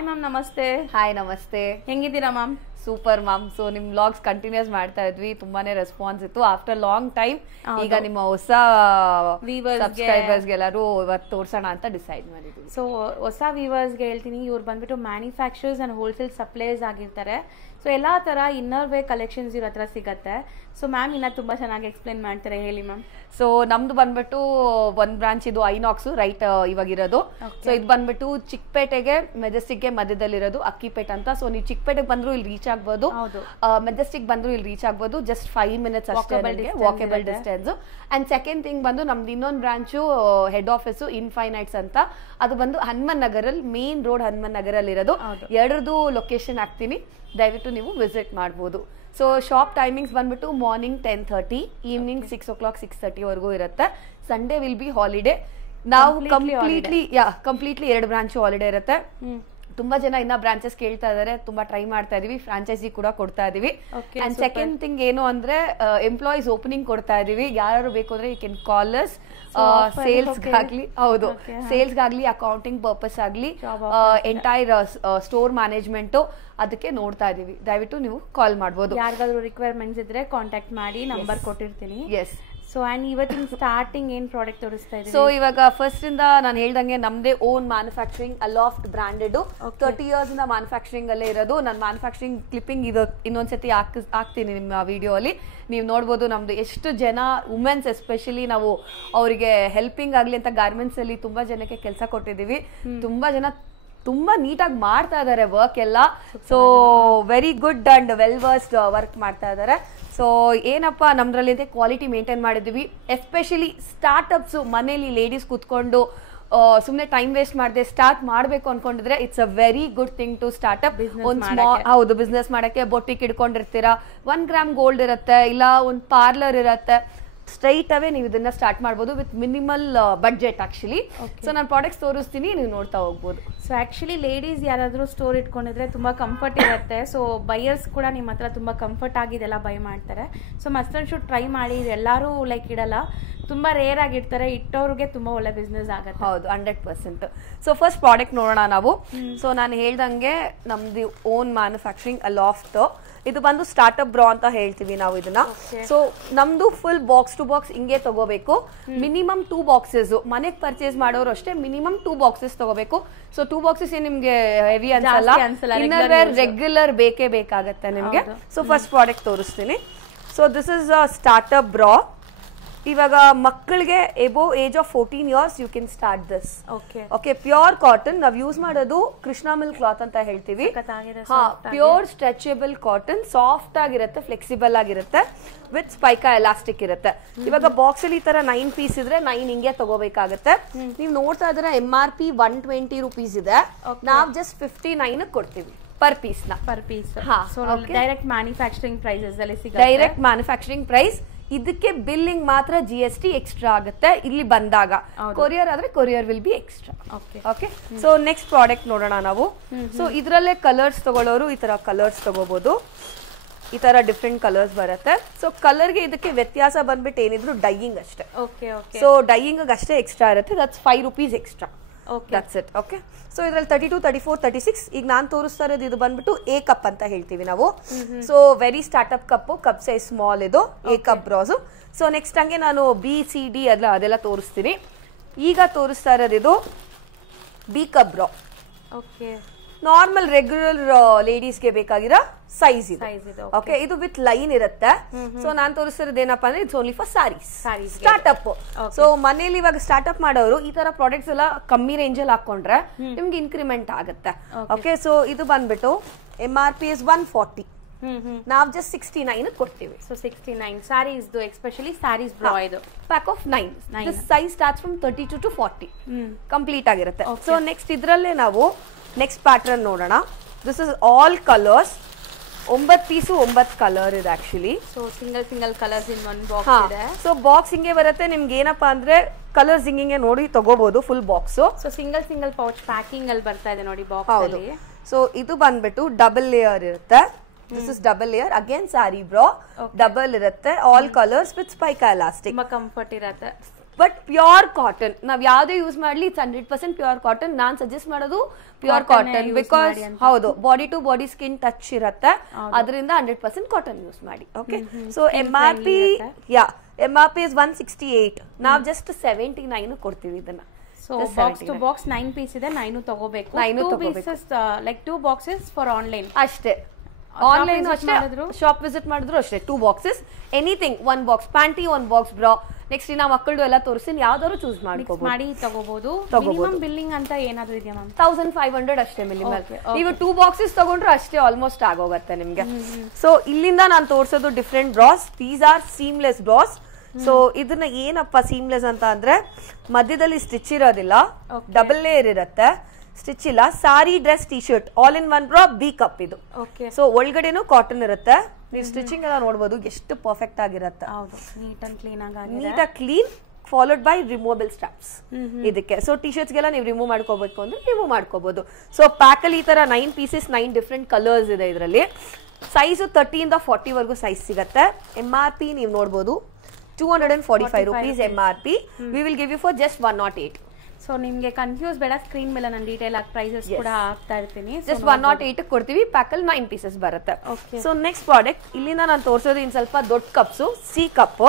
Hi ma'am, namaste. Hi ನಮಸ್ತೆ. ಹೆಂಗಿದ್ದೀರಾ ma'am? Super ma'am. So ನಿಮ್ vlogs continuous ಮಾಡ್ತಾ ಇದ್ವಿ, ತುಂಬಾನೇ ರೆಸ್ಪಾನ್ಸ್ ಇತ್ತು. ಆಫ್ಟರ್ ಲಾಂಗ್ ಟೈಮ್ ಈಗ ನಿಮ್ಮ ಹೊಸ ಸಬ್ಸ್ಕ್ರೈಬರ್ಸ್ ಎಲ್ಲರೂ ಇವತ್ತು ತೋರ್ಸೋಣ ಅಂತ ಡಿಸೈಡ್ ಮಾಡಿದ್ವಿ. ಸೊ ಹೊಸ ವ್ಯೂವರ್ಸ್ಗೆ ಹೇಳ್ತೀನಿ, ಇವ್ರು ಬಂದ್ಬಿಟ್ಟು ಮ್ಯಾನುಫ್ಯಾಕ್ಚರ್ಸ್ ಅಂಡ್ ಹೋಲ್ಸೇಲ್ ಸಪ್ಲೈಸ್ ಆಗಿರ್ತಾರೆ. ಸೊ ಎಲ್ಲಾ ತರ ಇನ್ನರ್ ವೇ ಕಲೆಕ್ಷನ್ಸ್ ಇವ್ರ ಹತ್ರ ಸಿಗತ್ತೆ. ಸೊ ಮ್ಯಾಮ್ ಇನ್ನ ತುಂಬಾ ಚೆನ್ನಾಗಿ ಎಕ್ಸ್ಪ್ಲೈನ್ ಮಾಡ್ತಾರೆ, ಹೇಳಿ ಮ್ಯಾಮ್. ಸೊ ನಮ್ದು ಬಂದ್ಬಿಟ್ಟು ಒಂದ್ ಬ್ರಾಂಚ್ ಇದು ಐನಾಕ್ಸ್ ರೈಟ್ ಇವಾಗಿರೋದು. ಸೊ ಇದು ಬಂದ್ಬಿಟ್ಟು ಚಿಕ್ಕಪೇಟೆಗೆ ಮೆಜೆಸ್ಟಿಕ್ಗೆ ಮಧ್ಯದಲ್ಲಿರೋದು ಅಕ್ಕಿಪೇಟ್ ಅಂತ. ಸೊ ನೀವು ಚಿಕ್ಕಪೇಟೆಗೆ ಬಂದ್ರು ಇಲ್ಲಿ ರೀಚ್ ಆಗ್ಬೋದು, ಮೆಜೆಸ್ಟಿಕ್ ಬಂದ್ರು ಇಲ್ಲಿ ರೀಚ್ ಆಗ್ಬೋದು. ಜಸ್ಟ್ 5 minutes ಅಷ್ಟೇ, walkable distance. And second thing ಬಂದು ನಮ್ದು ಇನ್ನೊಂದು ಬ್ರಾಂಚು ಹೆಡ್ ಆಫೀಸ್ ಇನ್ಫೈನೈಟ್ಸ್ ಅಂತ. ಅದು ಬಂದು ಹನುಮನ್ ನಗರಲ್ಲಿ, ಮೇನ್ ರೋಡ್ ಹನುಮನ್ ನಗರಲ್ಲಿ ಇರೋದು. ಎರಡರದು ಲೊಕೇಶನ್ ಹಾಕ್ತೀನಿ, ದಯವಿಟ್ಟು ನೀವು ವಿಸಿಟ್ ಮಾಡ್ಬೋದು. ಸೊ ಶಾಪ್ ಟೈಮಿಂಗ್ಸ್ ಬಂದ್ಬಿಟ್ಟು ಮಾರ್ನಿಂಗ್ 10:30, ಈವ್ನಿಂಗ್ 6 o'clock 6:30 ವರೆಗೂ ಇರುತ್ತೆ. Sunday will be holiday. ನಾವು ಕಂಪ್ಲೀಟ್ಲಿ 2 ಬ್ರಾಂಚ್ ಹಾಲಿಡೇ ಇರುತ್ತೆ. ತುಂಬಾ ಜನ ಇನ್ನ ಬ್ರಾಂಚಸ್ ಕೇಳ್ತಾ ಇದಾರೆ, ತುಂಬಾ ಟ್ರೈ ಮಾಡ್ತಾ ಇದೀವಿ, ಫ್ರಾಂಚೈಸಿ ಕೂಡ ಕೊಡ್ತಾ ಇದೀವಿ. ಅಂಡ್ ಸೆಕೆಂಡ್ ಥಿಂಗ್ ಏನು ಅಂದ್ರೆ ಎಂಪ್ಲಾಯೀಸ್ ಓಪನಿಂಗ್ ಕೊಡ್ತಾ ಇದೀವಿ. ಯಾರು ಬೇಕು ಅಂದ್ರೆ ಯು ಕ್ಯಾನ್ ಕಾಲ್ ಅಸ್. ಸೇಲ್ಸ್ಗಾಗ್ಲಿ, ಹೌದು, ಸೇಲ್ಸ್ಗಾಗ್ಲಿ, ಅಕೌಂಟಿಂಗ್ ಪರ್ಪಸ್ ಆಗ್ಲಿ, ಎಂಟೈರ್ ಸ್ಟೋರ್ ಮ್ಯಾನೇಜ್ಮೆಂಟ್ ಅದಕ್ಕೆ ನೋಡ್ತಾ ಇದೀವಿ. ದಯವಿಟ್ಟು ನೀವು ಕಾಲ್ ಮಾಡ್ಬೋದು. ಯಾರಿಗಾದ್ರೂ ರಿಕ್ವೈರ್ಮೆಂಟ್ಸ್ ಇದ್ರೆ ಕಾಂಟ್ಯಾಕ್ಟ್ ಮಾಡಿ, ನಂಬರ್ ಕೊಟ್ಟಿರ್ತೀನಿ. ಎಸ್. ಸೊ ಅಂಡ್ ಇವತ್ತಿನ ಸ್ಟಾರ್ಟಿಂಗ್ ಏನ್ ಪ್ರಾಡಕ್ಟ್ ತೋರಿಸ್ತಾ ಇದ್ದೀವಿ? ಸೊ ಇವಾಗ ಫಸ್ಟ್ ಇಂದ ನಾನು ಹೇಳ್ದಂಗೆ ನಮ್ದೇ ಓನ್ ಮ್ಯಾನುಫ್ಯಾಕ್ಚರಿಂಗ್, ಅಲಾಫ್ಟ್ ಬ್ರಾಂಡೆಡ್. 30 years ಇಂದ ಮ್ಯಾನುಫ್ಯಾಕ್ಚರಿಂಗ್ ಅಲ್ಲೇ ಇರೋದು. ನಾನು ಮ್ಯಾನುಫ್ಯಾಕ್ಚರಿಂಗ್ ಕ್ಲಿಪ್ಪಿಂಗ್ ಇದು ಇನ್ನೊಂದ್ಸತಿ ಹಾಕ್ತೀನಿ ನಿಮ್ಮ ವಿಡಿಯೋ ಅಲ್ಲಿ, ನೀವು ನೋಡ್ಬೋದು. ನಮ್ದು ಎಷ್ಟು ಜನ ವುಮೆನ್ಸ್ ಎಸ್ಪೆಷಲಿ ನಾವು ಅವರಿಗೆ ಹೆಲ್ಪಿಂಗ್ ಆಗ್ಲಿ ಅಂತ ಗಾರ್ಮೆಂಟ್ಸ್ ಅಲ್ಲಿ ತುಂಬಾ ಜನಕ್ಕೆ ಕೆಲಸ ಕೊಟ್ಟಿದೀವಿ. ತುಂಬಾ ಜನ ತುಂಬಾ ನೀಟಾಗಿ ಮಾಡ್ತಾ ಇದಾರೆ ವರ್ಕ್ ಎಲ್ಲ. So very good and well versed work ಮಾಡ್ತಾ ಇದಾರೆ. ಸೊ ಏನಪ್ಪಾ ನಮ್ದ್ರಲ್ಲಿ ಅಂತ ಕ್ವಾಲಿಟಿ ಮೇಂಟೈನ್ ಮಾಡಿದ್ವಿ. ಎಸ್ಪೆಷಲಿ ಸ್ಟಾರ್ಟ್ಅಪ್ಸ್ ಮನೇಲಿ ಲೇಡೀಸ್ ಕೂತ್ಕೊಂಡು ಸುಮ್ನೆ ಟೈಮ್ ವೇಸ್ಟ್ ಮಾಡದೆ ಸ್ಟಾರ್ಟ್ ಮಾಡ್ಬೇಕು ಅನ್ಕೊಂಡಿದ್ರೆ it's a very good thing to startup. ಹೌದು, ಬಿಸ್ನೆಸ್ ಮಾಡಕ್ಕೆ ಬೊಟ್ಟಿಗೆ ಇಡ್ಕೊಂಡಿರ್ತೀರಾ, 1 gram ಗೋಲ್ಡ್ ಇರುತ್ತೆ, ಇಲ್ಲ ಒಂದು ಪಾರ್ಲರ್ ಇರುತ್ತೆ, ಸ್ಟ್ರೈಟ್ ಅವೇ ನೀವು ಇದನ್ನ ಸ್ಟಾರ್ಟ್ ಮಾಡ್ಬೋದು with minimal budget actually. So ನಾನು ಪ್ರಾಡಕ್ಟ್ಸ್ ತೋರಿಸ್ತೀನಿ, ನೀವು ನೋಡ್ತಾ ಹೋಗ್ಬೋದು. ಸೊ ಆಕ್ಚುಲಿ ಲೇಡೀಸ್ ಯಾರಾದ್ರೂ ಸ್ಟೋರ್ ಇಟ್ಕೊಂಡಿದ್ರೆ ತುಂಬಾ ಕಂಫರ್ಟ್ ಇರುತ್ತೆ. ಸೊ ಬೈಯರ್ಸ್ ಕೂಡ ನಿಮ್ಮ ಹತ್ರ ತುಂಬಾ ಕಂಫರ್ಟ್ ಆಗಿದೆಲ್ಲ ಬೈ ಮಾಡ್ತಾರೆ. So must and should try ಮಾಡಿ. ಎಲ್ಲರೂ ಲೈಕ್ ಇಡಲ್ಲ, ತುಂಬಾ ರೇರ್ ಆಗಿರ್ತಾರೆ, ಇಟ್ಟವ್ರಿಗೆ ತುಂಬಾ ಒಳ್ಳೆ ಬಿಸ್ನೆಸ್ ಆಗುತ್ತೆ. ಹೌದು, 100%. ಸೊ ಫಸ್ಟ್ ಪ್ರಾಡಕ್ಟ್ ನೋಡೋಣ ನಾವು. ಸೊ ನಾನು ಹೇಳ್ದಂಗೆ ನಮ್ದು ಓನ್ ಮ್ಯಾನುಫ್ಯಾಕ್ಚರಿಂಗ್ ಅಲಾಫ್ಟ್. ಇದು ಬಂದು ಸ್ಟಾರ್ಟ್ಅಪ್ ಬ್ರಾ ಅಂತ ಹೇಳ್ತೀವಿ ನಾವು ಇದನ್ನ. ಸೊ ನಮ್ದು ಫುಲ್ ಬಾಕ್ಸ್ ಟು ಬಾಕ್ಸ್ ಹಿಂಗೆ ತಗೋಬೇಕು. ಮಿನಿಮಮ್ 2 boxes ಮನೆಗೆ ಪರ್ಚೇಸ್ ಮಾಡೋರು ಅಷ್ಟೇ, ಮಿನಿಮಮ್ 2 boxes ತಗೋಬೇಕು. ಸೊ 2 boxes ನಿಮ್ಗೆ ಹೆವಿ ಅನ್ಸಲ್ಲ, ಇನ್ನರ್ ವೇರ್ ರೆಗ್ಯುಲರ್ ಬೇಕೇ ಬೇಕಾಗತ್ತೆ ನಿಮ್ಗೆ. ಸೊ ಫಸ್ಟ್ ಪ್ರಾಡಕ್ಟ್ ತೋರಿಸ್ತೀನಿ. So this is a startup bra. ಇವಾಗ ಮಕ್ಕಳಿಗೆ above age of 14 years you can start this. Okay, pure cotton. ನಾವು ಯೂಸ್ ಮಾಡೋದು ಕೃಷ್ಣ ಮಿಲ್ ಕ್ಲಾತ್ ಅಂತ ಹೇಳ್ತೀವಿ. ಪ್ಯೂರ್ ಸ್ಟ್ರೆಚಬಲ್ ಕಾಟನ್, ಸಾಫ್ಟ್ ಆಗಿರುತ್ತೆ, ಫ್ಲೆಕ್ಸಿಬಲ್ ಆಗಿರುತ್ತೆ, ವಿತ್ ಸ್ಪೈಕಾ ಎಲಾಸ್ಟಿಕ್ ಇರುತ್ತೆ. ಇವಾಗ ಬಾಕ್ಸ್ ಅಲ್ಲಿ ಈ ತರ 9 ಪೀಸ್ ಇದ್ರೆ 9 ಹಿಂಗೆ ತಗೋಬೇಕಾಗತ್ತೆ. ನೀವು ನೋಡ್ತಾ ಇದ್ರೆ MRP 120 rupees ಇದೆ, ನಾವು ಜಸ್ಟ್ 59 ಕೊಡ್ತೀವಿ per piece direct manufacturing prices ಅಲ್ಲಿ ಸಿಗುತ್ತೆ. Direct manufacturing price. ಇದಕ್ಕೆ ಬಿಲ್ಲಿಂಗ್ ಮಾತ್ರ GST ಎಕ್ಸ್ಟ್ರಾ ಆಗುತ್ತೆ ಇಲ್ಲಿ ಬಂದಾಗ. ಕೊರಿಯರ್ ಆದ್ರೆ courier will be extra. Okay, so next product ನೋಡೋಣ ನಾವು. ಸೊ ಇದ್ರಲ್ಲೇ ಕಲರ್ಸ್ ತಗೊಳ್ಳೋರು ಈ ತರ ಕಲರ್ಸ್ ತಗೋಬಹುದು. ಈ ತರ ಡಿಫ್ರೆಂಟ್ ಕಲರ್ಸ್ ಬರುತ್ತೆ. ಸೊ ಕಲರ್ಗೆ ಇದಕ್ಕೆ ವ್ಯತ್ಯಾಸ ಬಂದ್ಬಿಟ್ಟು ಏನಿದ್ರು ಡೈಯಿಂಗ್ ಅಷ್ಟೇ. ಸೊ ಡೈಯಿಂಗ್ ಅಷ್ಟೇ ಎಕ್ಸ್ಟ್ರಾ ಇರುತ್ತೆ. That's 5 rupees extra. That's it. Okay, so ಇದ್ರಲ್ಲಿ 32, 34, 36. ಈಗ ನಾನು ತೋರಿಸ್ತಾ ಇರೋದು ಇದು ಬಂದ್ಬಿಟ್ಟು ಎ ಕಪ್ ಅಂತ ಹೇಳ್ತೀವಿ ನಾವು. So very startup cup size small ಇದು A cup bras. So next ಹಂಗೆ ನಾನು BCD ಅದೆಲ್ಲ ತೋರಿಸ್ತೀನಿ. ಈಗ ತೋರಿಸ್ತಾ ಇರೋದು ಇದು B cup bra. Normal regular ಲೇಡೀಸ್ಗೆ ಬೇಕಾಗಿರೋ ಸೈಜ್ ಇದೆ. ಓಕೆ, ಇದು ವಿತ್ ಲೈನ್ ಇರುತ್ತೆ. ಸೊ ನಾನ್ ತೋರಿಸ್ತಿರೋದು ಏನಪ್ಪಾ ಅಂದ್ರೆ it's only for sarees startup. So ಮನೇಲಿ ಇವಾಗ ಸ್ಟಾರ್ಟ್ಅಪ್ ಮಾಡೋರು ಈ ತರ ಪ್ರಾಡಕ್ಟ್ಸ್ ಎಲ್ಲ ಕಮ್ಮಿ ರೇಂಜ್ ಅಲ್ಲಿ ಹಾಕೊಂಡ್ರೆ ನಿಮ್ಗೆ ಇನ್ಕ್ರಿಮೆಂಟ್ ಆಗುತ್ತೆ. ಓಕೆ, ಸೊ ಇದು ಬಂದ್ಬಿಟ್ಟು MRP is 140. ನಾವು ಜಸ್ಟ್ 69 ಕೊಡ್ತೀವಿ. So 69 sarees, especially sarees bra ಇದು pack of 9. This size starts from 32 to 40 complete ಆಗಿರುತ್ತೆ. ಸೊ ನೆಕ್ಸ್ಟ್ ಇದ್ರಲ್ಲೇ ನಾವು ನೆಕ್ಸ್ಟ್ ಪ್ಯಾಟರ್ನ್ ನೋಡೋಣ. This is all colours. 9 piece 9 colour ಇದೆ actually. So single colours in one box ಇದೆ. So box ಹಿಂಗೆ ಬರುತ್ತೆ. ನಿಮ್ಗೆ ಏನಪ್ಪಾ ಅಂದ್ರೆ ಕಲರ್ಸ್ ಹಿಂಗೆ ನೋಡಿ ತಗೋಬಹುದು full box. So single pouch packing ಅಲ್ಲಿ ಬರ್ತಾ ಇದೆ ನೋಡಿ ಬಾಕ್ಸ್ ಅಲ್ಲಿ. ಸೊ ಇದು ಬಂದ್ಬಿಟ್ಟು ಡಬಲ್ ಲೇಯರ್ ಇರುತ್ತೆ. This is double layer again sorry bra. Double ಇರುತ್ತೆ, ಆಲ್ ಕಲರ್ಸ್ ವಿತ್ ಸ್ಪೈಕಾ ಎಲಾಸ್ಟಿಕ್. ತುಂಬಾ ಕಂಫರ್ಟ್ ಇರುತ್ತೆ. ಬಟ್ ಪ್ಯೂರ್ ಕಾಟನ್ ನಾವ್ ಯಾವ್ದೇ ಯೂಸ್ ಮಾಡ್ಲಿ ಇಟ್ಸ್ 100% ಪ್ಯೂರ್ ಕಾಟನ್. ನಾನ್ ಸಜೆಸ್ಟ್ ಮಾಡೋದು ಪ್ಯೂರ್ ಕಾಟನ್ ಬಿಕಾಸ್ ಹೌದು body to body skin touch ಇರತ್ತೆ, ಅದರಿಂದ 100% ಕಾಟನ್ ಯೂಸ್ ಮಾಡಿ. ಓಕೆ, ಸೊ MRP is 168, ನಾವ್ ಜಸ್ಟ್ 79 ಕೊಡ್ತೀವಿ ಇದನ್ನ. So box to box 9 piece ಇದೆ, 9 ತಗೋಬೇಕು. 2 pieces like 2 boxes for online ಅಷ್ಟೇ. ಆನ್ಲೈನ್ ಅಷ್ಟೇ, ಶಾಪ್ ವಿಸಿಟ್ ಮಾಡಿದ್ರು ಅಷ್ಟೇ. 2 boxes anything, 1 box panty, 1 box bra. Next ನಾ ಮಕ್ಕಳದು ಎಲ್ಲ ತೋರಿಸ್ತೀನಿ, ಯಾವ್ದಾದ್ರು ಚೂಸ್ ಮಾಡಿ ತಗೋಬಹುದು. ಮಿನಿಮಮ್ ಬಿಲ್ಲಿಂಗ್ ಅಂತ ಏನಾದ್ರು ಇದೆಯಾ ಮ್ಯಾಮ್? 1500 ಅಷ್ಟೇ ಮಿನಿಮಮ್. ನೀವು 2 ಬಾಕ್ಸಸ್ ತಗೊಂಡ್ರೆ ಅಷ್ಟೇ ಆಲ್ಮೋಸ್ಟ್ ಆಗೋಗತ್ತೆ ನಿಮ್ಗೆ. ಸೊ ಇಲ್ಲಿಂದ ನಾನು ತೋರಿಸೋದು different brass. These are seamless brass. So ಇದನ್ನ ಏನಪ್ಪ ಸೀಮ್ಲೆಸ್ ಅಂತ ಅಂದ್ರೆ ಮಧ್ಯದಲ್ಲಿ ಸ್ಟಿಚ್ ಇರೋದಿಲ್ಲ, ಡಬಲ್ ಲೇಯರ್ ಇರತ್ತೆ, ಸ್ಟಿಚ್ ಇಲ್ಲ. Sari, dress, T shirt all in 1 bra, B cup ಇದು. ಸೊ ಒಳಗಡೆನು ಕಾಟನ್ ಇರುತ್ತೆ. ನೀವು ಸ್ಟಿಚಿಂಗ್ ಎಲ್ಲ ನೋಡಬಹುದು ಎಷ್ಟು ಪರ್ಫೆಕ್ಟ್ ಆಗಿರುತ್ತೆ, ನೀಟಾಗಿ clean, followed by removable straps ಇದಕ್ಕೆ. ಸೊ ಟಿ ಶರ್ಟ್ಸ್ ಗೆಲ್ಲ ನೀವು ರಿಮೂವ್ ಮಾಡ್ಕೋಬೇಕು ಅಂದ್ರೆ ರಿಮೂವ್ ಮಾಡ್ಕೋಬಹುದು. ಸೊ ಪ್ಯಾಕ್ ಅಲ್ಲಿ ಈ ತರ 9 ಪೀಸಸ್, 9 ಡಿಫ್ರೆಂಟ್ ಕಲರ್ಸ್ ಇದೆ ಇದರಲ್ಲಿ. ಸೈಜ್ 30 ಇಂದ 40 ವರೆಗೂ ಸೈಜ್ ಸಿಗುತ್ತೆ. MRP ನೀವು ನೋಡಬಹುದು 245 rupees MRP. We will give you for just 108. So ನಿಮಗೆ ಕನ್ಫ್ಯೂಸ್ ಬೇಡ, ಸ್ಕ್ರೀನ್ ಮೇಲೆ ನಾನು ಡೀಟೇಲ್ ಆಗಿ ಪ್ರೈಸಸ್ ಕೂಡ ಹಾಕ್ತಾ ಇರ್ತೀನಿ. ಜಸ್ಟ್ 108 ಕೊಡ್ತೀವಿ, ಪ್ಯಾಕಲ್ 9 ಪೀಸಸ್ ಬರುತ್ತೆ. ಸೊ ನೆಕ್ಸ್ಟ್ ಪ್ರಾಡಕ್ಟ್ ಇಲ್ಲಿಂದ ನಾನು ತೋರಿಸೋದು ಇನ್ ಸ್ವಲ್ಪ ದೊಡ್ಡ ಕಪ್ಸು, ಸಿ ಕಪ್.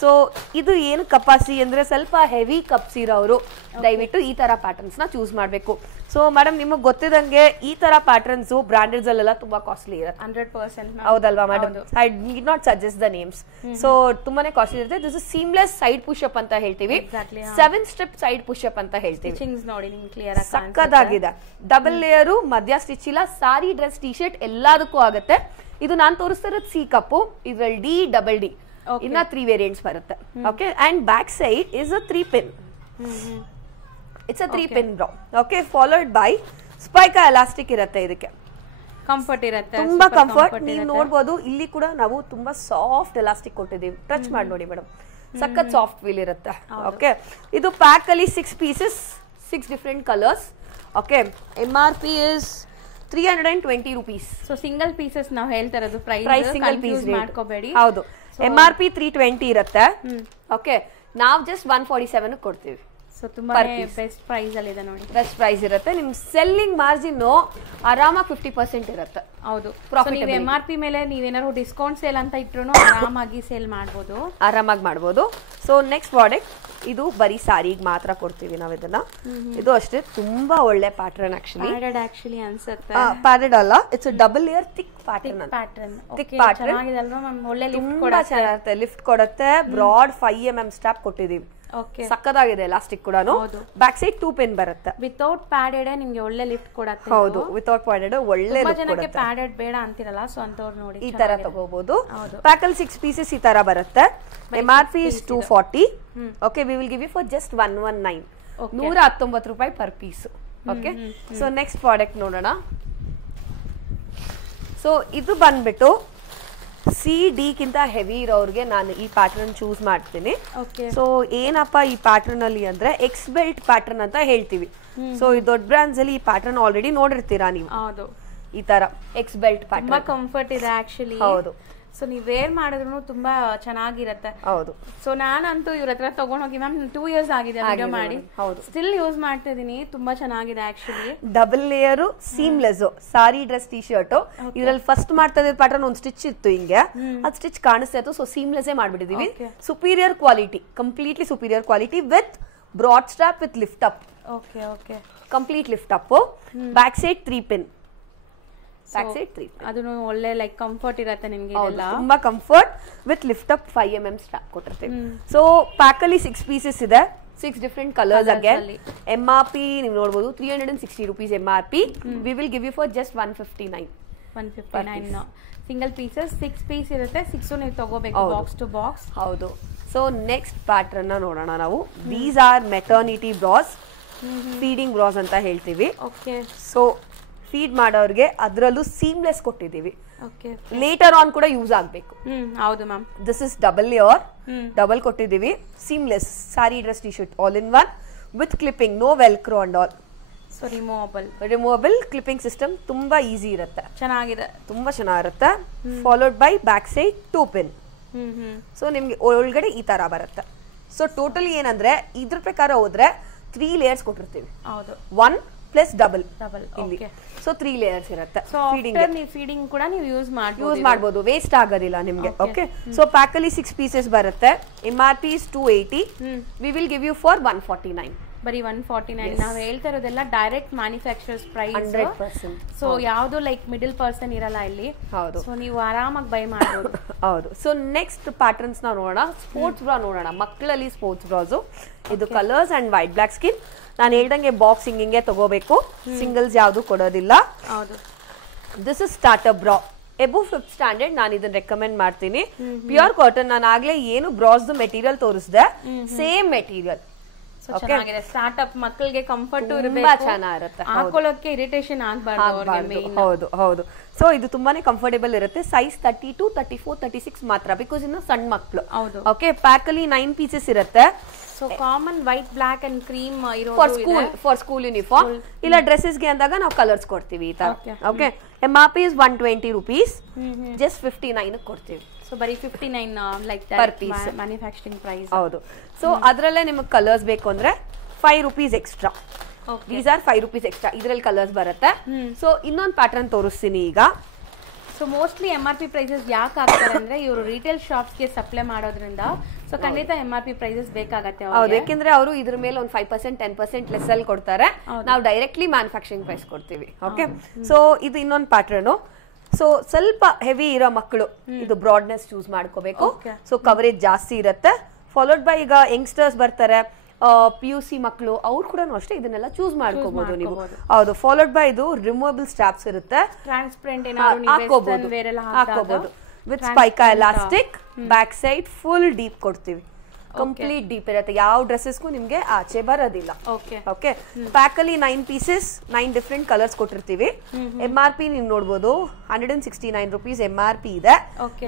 ಸೊ ಇದು ಏನು ಕಪಾಸಿ ಅಂದ್ರೆ ಸ್ವಲ್ಪ ಹೆವಿ ಕಪ್ಸ್ ಇರೋರು ದಯವಿಟ್ಟು ಈ ತರ ಪ್ಯಾಟರ್ನ್ಸ್ ನ ಚೂಸ್ ಮಾಡಬೇಕು. ಸೊ ಮೇಡಮ್ ನಿಮಗೆ ಗೊತ್ತಿದಂಗೆ ಈ ತರ ಪ್ಯಾಟರ್ನ್ಸ್ ಬ್ರಾಂಡೆಡ್ಸ್ ಅಲ್ಲೆಲ್ಲ ತುಂಬಾ ಕಾಸ್ಟ್ಲಿ ಇರುತ್ತೆ. 100% ಹೌದಲ್ವಾ madam? I need not suggest the names. So ತುಂಬಾನೇ ಕಾಸ್ಟ್ಲಿ ಇರುತ್ತೆ. This is seamless side push up ಅಂತ ಹೇಳ್ತೀವಿ, 7 ಸ್ಟೆಪ್ ಸೈಡ್ ಪುಷ್ ಅಪ್ ಅಂತ ಹೇಳ್ತೀವಿ. ನೋಡಿ ನಿಮ್ಗೆ ಕ್ಲಿಯರ್ ಆಗಿ ಸಕ್ಕದಾಗಿದೆ. ಡಬಲ್ ಲೇಯರು, ಮಧ್ಯ ಸ್ಟಿಚ್ ಇಲ್ಲ, ಸಾರಿ, ಡ್ರೆಸ್, ಟಿ ಶರ್ಟ್ ಎಲ್ಲದಕ್ಕೂ ಆಗುತ್ತೆ. ಇದು ನಾನು ತೋರಿಸ್ತಾ ಇರೋದು ಸಿ ಕಪ್. ಇದ್ರಲ್ಲಿ D, ಡಬಲ್ D ಇನ್ನ 3 ವೇರಿಯಂಟ್ಸ್ ಬರುತ್ತೆ. Okay, and back side is a 3 pin. It's a 3 pin bra. Okay, followed by ಸ್ಪೈಕಾ ಎಲಾಸ್ಟಿಕ್ ಇರುತ್ತೆ. ಇದಕ್ಕೆ ಕಂಫರ್ಟ್ ಇರುತ್ತೆ, ತುಂಬಾ ಕಂಫರ್ಟ್. ನೀವು ನೋಡಬಹುದು ಇಲ್ಲಿ ಕೂಡ ನಾವು ತುಂಬಾ ಸಾಫ್ಟ್ ಎಲಾಸ್ಟಿಕ್ ಕೊಟ್ಟಿದ್ದೀವಿ. ಟಚ್ ಮಾಡಿ ನೋಡಿ ಮೇಡಮ್, ಸಖತ್ ಸಾಫ್ಟ್ ಫೀಲ್ ಇರುತ್ತೆ. ಓಕೆ, ಇದು ಪ್ಯಾಕ್ ಅಲ್ಲಿ 6 pieces, 6 different colours. Okay, MRP is 320 rupees. So single pieces ನಾವು ಹೇಳ್ತಾ ಇರೋದು ಪ್ರೈಸ್ ಸಿಂಗಲ್ ಪೀಸ್ ಮಾಡ್ಕೋಬೇಡಿ. ಹೌದು, MRP 320 ಇರುತ್ತೆ. ಓಕೆ, ನಾವು ಜಸ್ಟ್ 147 ಕೊಡ್ತೀವಿ. ಸೊ ತುಂಬಾ ಬೆಸ್ಟ್ ಪ್ರೈಸ್ ಅಲ್ಲಿ ಇದೆ ನೋಡಿ, ಬೆಸ್ಟ್ ಪ್ರೈಸ್ ಇರುತ್ತೆ. ನಿಮ್ ಸೆಲ್ಲಿಂಗ್ ಮಾರ್ಜಿನ್ ಆರಾಮಾಗಿ 50% ಇರುತ್ತೆ. ಹೌದು, ನೀವು MRP ಮೇಲೆ ನೀವೇನಾದ್ರು ಡಿಸ್ಕೌಂಟ್ ಸೇಲ್ ಅಂತ ಇಟ್ರು ಆರಾಮಾಗಿ ಸೇಲ್ ಮಾಡಬಹುದು, ಆರಾಮಾಗಿ ಮಾಡಬಹುದು. ಸೊ ನೆಕ್ಸ್ಟ್ ಪ್ರಾಡಕ್ಟ್ ಇದು ಬರೀ ಸಾರಿಗೆ ಮಾತ್ರ ಕೊಡ್ತೀವಿ ನಾವು ಇದನ್ನ. ಇದು ಅಷ್ಟೇ ತುಂಬಾ ಒಳ್ಳೆ ಪ್ಯಾಟರ್ನ್. ಆಕ್ಚುಲಿ ಅನ್ಸುತ್ತೆ ಪ್ಯಾಡೆಡ್ ಅಲ್ಲ, it's double layer thick pattern. Thick pattern ಒಳ್ಳೆ ತುಂಬಾ ಚೆನ್ನಾಗಿರುತ್ತೆ, ಲಿಫ್ಟ್ ಕೊಡುತ್ತೆ. ಬ್ರಾಡ್ 5 mm ಸ್ಟ್ರಾಪ್ ಕೊಟ್ಟಿದೀವಿ. ಸಕ್ಕದಾಗಿದೆ. ಎಲಾಸ್ಟಿಕ್ ಕೂಡ ಬ್ಯಾಕ್ ಸೈಡ್ 2 ಪಿನ್ ಬರುತ್ತೆ. ವಿತೌಟ್ ಪ್ಯಾಡೆಡ್ ನಿಮಗೆ ಒಳ್ಳೆ ಲಿಫ್ಟ್ ಕೊಡುತ್ತೆ. ಹೌದು, ವಿತೌಟ್ ಪ್ಯಾಡೆಡ್ ಒಳ್ಳೆ ಲಿಫ್ಟ್ ಕೊಡುತ್ತೆ. ಪ್ಯಾಡೆಡ್ ಬೇಡ ಅಂತಿರಲ್ಲ, ಸೊ ಅಂತವ್ರು ನೋಡಿ ಈ ತರ ತಗೋಬಹುದು. ಪ್ಯಾಕಲ್ 6 ಪೀಸಸ್ ಈ ತರ ಬರುತ್ತೆ. MRP is 240. Okay, we will give you for just 119. 119 ರೂಪಾಯಿ per piece. Okay, so next product ನೋಡೋಣ. ಸೊ ಇದು ಬಂದ್ಬಿಟ್ಟು CD ಗಿಂತ ಹೆವಿ ಇರೋರಿಗೆ ನಾನು ಈ ಪ್ಯಾಟರ್ನ್ ಚೂಸ್ ಮಾಡ್ತೀನಿ. ಸೊ ಏನಪ್ಪ ಈ ಪ್ಯಾಟರ್ನ್ ಅಲ್ಲಿ ಅಂದ್ರೆ ಎಕ್ಸ್ ಬೆಲ್ಟ್ ಪ್ಯಾಟರ್ನ್ ಅಂತ ಹೇಳ್ತೀವಿ. ಸೊ ಈ ದೊಡ್ಡ ಬ್ರಾಂಡ್ಸ್ ಅಲ್ಲಿ ಈ ಪ್ಯಾಟರ್ನ್ ಆಲ್ರೆಡಿ ನೋಡಿರ್ತೀರಾ ನೀವು. ಈ ತರ ಎಕ್ಸ್ ಬೆಲ್ಟ್ ಪ್ಯಾಟರ್ನ್ ತುಂಬಾ ಕಂಫರ್ಟ್ ಇದೆ ಆಕ್ಚುಲಿ. ಹೌದು, ಸೊ ನೀವ್ ವೇರ್ ಮಾಡಿದ್ರು ತುಂಬಾ ಚೆನ್ನಾಗಿರತ್ತೆ. ಹೌದು, ಸೊ ನಾನಂತೂ ಇವ್ರ ಹತ್ರ ತಗೊಂಡೋಗಿ ಮ್ಯಾಮ್ 2 years ಆಗಿದೆ ವಿಡಿಯೋ ಮಾಡಿ. ಹೌದು, ಸ್ಟಿಲ್ ಯೂಸ್ ಮಾಡ್ತಾ ಇದೀನಿ. ತುಂಬಾ ಚೆನ್ನಾಗಿದೆ actually. Double layer seamless sari, dress, T shirt. ಇದ್ರಲ್ಲಿ ಫಸ್ಟ್ ಮಾಡ್ತಾ ಇದ್ದ ಪ್ಯಾಟರ್ನ್ ಒಂದು ಸ್ಟಿಚ್ ಇತ್ತು ಹಿಂಗೆ, ಅದು ಸ್ಟಿಚ್ ಕಾಣಿಸ್ತಾ ಇತ್ತು. ಸೊ ಸೀಮ್ಲೆಸ್ ಮಾಡ್ಬಿಟ್ಟಿದೀವಿ. Superior quality, completely superior quality with broad strap with lift up. Okay, okay, complete lift up. Back side 3 pin. Back side 3 pin. ಅದನ್ನು ಒಳ್ಳೆ ಲೈಕ್ ಕಂಫರ್ಟ್ ಇರುತ್ತೆ ನಿಮಗೆ. ತುಂಬಾ comfort with lift up 5 mm strap ಕೊಟ್ಟಿರ್ತೀವಿ. So pack ಅಲ್ಲಿ 6 pieces ಇದೆ, 6 different colours. Again MRP ನೀವು ನೋಡಬಹುದು 360 rupees MRP. We will give you for just 159. Single pieces 6 piece ಇರುತ್ತೆ. 6 ನೀವು ತಗೋಬೇಕು ಬಾಕ್ಸ್ ಟು ಬಾಕ್ಸ್. ಹೌದು. ಸೊ ನೆಕ್ಸ್ಟ್ ಪ್ಯಾಟರ್ನ್ ನೋಡೋಣ ನಾವು. These are maternity bras, feeding bras ಅಂತ ಹೇಳ್ತೀವಿ. ಓಕೆ, ಸೊ ಫೀಡ್ ಮಾಡೋರ್ಗೆ ಅದರಲ್ಲೂ ಸೀಮ್ಲೆಸ್ ಕೊಟ್ಟಿದ್ದೀವಿ. ಲೇಟರ್ ಆನ್ ಕೂಡ ಯೂಸ್ ಆಗಬೇಕು. ಹೌದು ma'am. This is double layer, double ಕೊಟ್ಟಿದ್ದೀವಿ. Seamless sari, dress, T shirt all in 1 with clipping, no velcro and all. So removable clipping system ತುಂಬಾ ಈಸಿ ಇರುತ್ತೆ. ಚೆನ್ನಾಗಿದೆ, ತುಂಬಾ ಚೆನ್ನಾಗಿರುತ್ತೆ. Followed by back side 2 pin. So ನಿಮ್ಗೆ ಒಳಗಡೆ ಈ ತರ ಬರುತ್ತೆ. ಸೊ ಟೋಟಲಿ ಏನಂದ್ರೆ ಇದ್ರ ಪ್ರಕಾರ ಹೋದ್ರೆ 3 ಲೇಯರ್ಸ್ ಕೊಟ್ಟಿರ್ತೀವಿ. ಹೌದು, 1 ಪ್ಲಸ್ ಡಬಲ್ ಇಲ್ಲಿ. ಸೊ 3 ಲೇಯರ್ಸ್ ಇರುತ್ತೆ. ಫೀಡಿಂಗ್ ಕೂಡ ನೀವು ಯೂಸ್ ಮಾಡಬಹುದು, ವೇಸ್ಟ್ ಆಗೋದಿಲ್ಲ ನಿಮ್ಗೆ. ಓಕೆ, ಸೊ ಪ್ಯಾಕ್ ಅಲ್ಲಿ 6 ಪೀಸಸ್ ಬರುತ್ತೆ. MRP is 280. We will give you for 149. ಬರೀ 149. ನಾವು ಹೇಳ್ತಾ ಇರೋದೆಲ್ಲ ಡೈರೆಕ್ಟ್ ಮ್ಯಾನುಫ್ಯಾಕ್ಚರರ್ಸ್ ಪ್ರೈಸ್. 100%. ಸೊ ಯಾವ್ದು ಲೈಕ್ ಮಿಡಲ್ ಪರ್ಸನ್ ಇರಲ್ಲ ಇಲ್ಲಿ. ಹೌದು, ಸೊ ನೀವು ಆರಾಮಾಗಿ ಬೈ ಮಾಡಬಹುದು. ಹೌದು. ಸೊ ನೆಕ್ಸ್ಟ್ ಪ್ಯಾಟರ್ನ್ಸ್ ನಾವು ನೋಡೋಣ. ಸ್ಪೋರ್ಟ್ಸ್ ಬ್ರಾ ನೋಡೋಣ. ಮಕ್ಕಳಲ್ಲಿ ಸ್ಪೋರ್ಟ್ಸ್ ಬ್ರಾಸು. ಇದು colours and white black skin. ನಾನು ಹೇಳ್ದಂಗೆ ಬಾಕ್ಸಿಂಗ್ ಹಿಂಗೆ ತಗೋಬೇಕು, ಸಿಂಗಲ್ಸ್ ಯಾವುದು ಕೊಡೋದಿಲ್ಲ. ಹೌದು, this is startup bra. Above 5th standard ನಾನು ಇದನ್ನ ರೆಕಮೆಂಡ್ ಮಾಡ್ತೀನಿ. Pure cotton. ನಾನು ಆಗ್ಲೇ ಏನು ಬ್ರಾಸ್ ಮೆಟೀರಿಯಲ್ ತೋರಿಸಿದೆ, ಸೇಮ್ ಮೆಟೀರಿಯಲ್. ಸ್ಟಾರ್ಟ್ಅಪ್ ಮಕ್ಕಳಿಗೆ ಕಂಫರ್ಟ್ ತುಂಬಾ ಚೆನ್ನಾಗಿರುತ್ತೆ, ಹಾಕೊಳ್ಳೋಕೆ ಇರಿಟೇಷನ್ ಆಗಬಾರ್ದು. ಹೌದು ಹೌದು. ಸೊ ಇದು ತುಂಬಾನೇ ಕಂಫರ್ಟೇಬಲ್ ಇರುತ್ತೆ. ಸೈಜ್ 32, 34, 36 ಮಾತ್ರ, ಬಿಕಾಸ್ ಇನ್ನು ಸಣ್ಣ ಮಕ್ಕಳು. ಓಕೆ, ಪ್ಯಾಕ್ ಅಲ್ಲಿ 9 ಪೀಸಸ್ ಇರುತ್ತೆ. So common white black and cream for school uniform. ಇಲ್ಲ ಡ್ರೆಸ್ಸಸ್ ಗೆ ಅಂದಾಗ ನಾವು ಕಲರ್ಸ್ ಕೊಡ್ತೀವಿ ಈ ತರ. Okay, MRP is 120 rupees. Just 59 ಕೊಡ್ತೀವಿ. ಸೊ ಬರೀ 59 like per piece manufacturing price. ಹೌದು. ಸೊ ಅದರಲ್ಲೇ ನಿಮಗೆ ಕಲರ್ಸ್ ಬೇಕು ಅಂದ್ರೆ 5 rupees extra. These are 5 rupees extra. ಇದರಲ್ಲಿ ಕಲರ್ಸ್ ಬರುತ್ತೆ. ಸೊ ಇನ್ನೊಂದು ಪ್ಯಾಟರ್ನ್ ತೋರಿಸ್ತೀನಿ ಈಗ. ಸೊ ಮೋಸ್ಟ್ಲಿ MRP ಪ್ರೈಸಸ್ ಯಾಕೆ ಆಗ್ತಾರೆ ಅಂದ್ರೆ ಇವರು ರಿಟೇಲ್ ಶಾಪ್ಸ್ಗೆ ಸಪ್ಲೈ ಮಾಡೋದ್ರಿಂದ. ಸೊ ಖಂಡಿತ MRP ಪ್ರೈಸಸ್ ಬೇಕಾಗತ್ತೆ. ಹೌದು, ಯಾಕೆಂದ್ರೆ ಅವರು ಇದ್ರ ಮೇಲೆ ಒಂದು 5%, 10% ಲೆಸ್ ಅಲ್ಲಿ ಕೊಡ್ತಾರೆ. ನಾವು ಡೈರೆಕ್ಟ್ಲಿ ಮ್ಯಾನುಫ್ಯಾಕ್ಚರಿಂಗ್ ಪ್ರೈಸ್ ಕೊಡ್ತೀವಿ. ಓಕೆ, ಸೊ ಇದು ಇನ್ನೊಂದು ಪ್ಯಾಟರ್ನ್. ಸೊ ಸ್ವಲ್ಪ ಹೆವಿ ಇರೋ ಮಕ್ಕಳು ಇದು ಬ್ರಾಡ್ನೆಸ್ ಚೂಸ್ ಮಾಡ್ಕೋಬೇಕು. ಸೊ ಕವರೇಜ್ ಜಾಸ್ತಿ ಇರುತ್ತೆ. ಫಾಲೋಡ್ ಬೈ ಈಗ ಯಂಗ್ಸ್ಟರ್ಸ್ ಬರ್ತಾರೆ, PUC ಮಕ್ಕಳು, ಅವ್ರು ಕೂಡ ಅಷ್ಟೇ ಇದನ್ನೆಲ್ಲ ಚೂಸ್ ಮಾಡ್ಕೋಬಹುದು ನೀವು. ಹೌದು, ಫಾಲೋಡ್ ಬೈ ಇದು ರಿಮೂವಬಲ್ ಸ್ಟ್ರಾಪ್ಸ್ ಇರುತ್ತೆ. ಟ್ರಾನ್ಸ್ಪರೆಂಟ್ ಹಾಕೋಬಹುದು ವಿತ್ ಸ್ಪೈಕಾ elastic. Back side full deep ಕೊಡ್ತೀವಿ, ಕಂಪ್ಲೀಟ್ ಡೀಪ್ ಇರುತ್ತೆ. ಯಾವ ಡ್ರೆಸ್ಸಸ್ಗೂ ನಿಮ್ಗೆ ಆಚೆ ಬರೋದಿಲ್ಲ. ಓಕೆ, ಪ್ಯಾಕ್ ಅಲ್ಲಿ 9 ಪೀಸಸ್, 9 ಡಿಫ್ರೆಂಟ್ ಕಲರ್ಸ್ ಕೊಟ್ಟಿರ್ತೀವಿ. MRP ನೀವು ನೋಡಬಹುದು 169 rupees MRP ಇದೆ.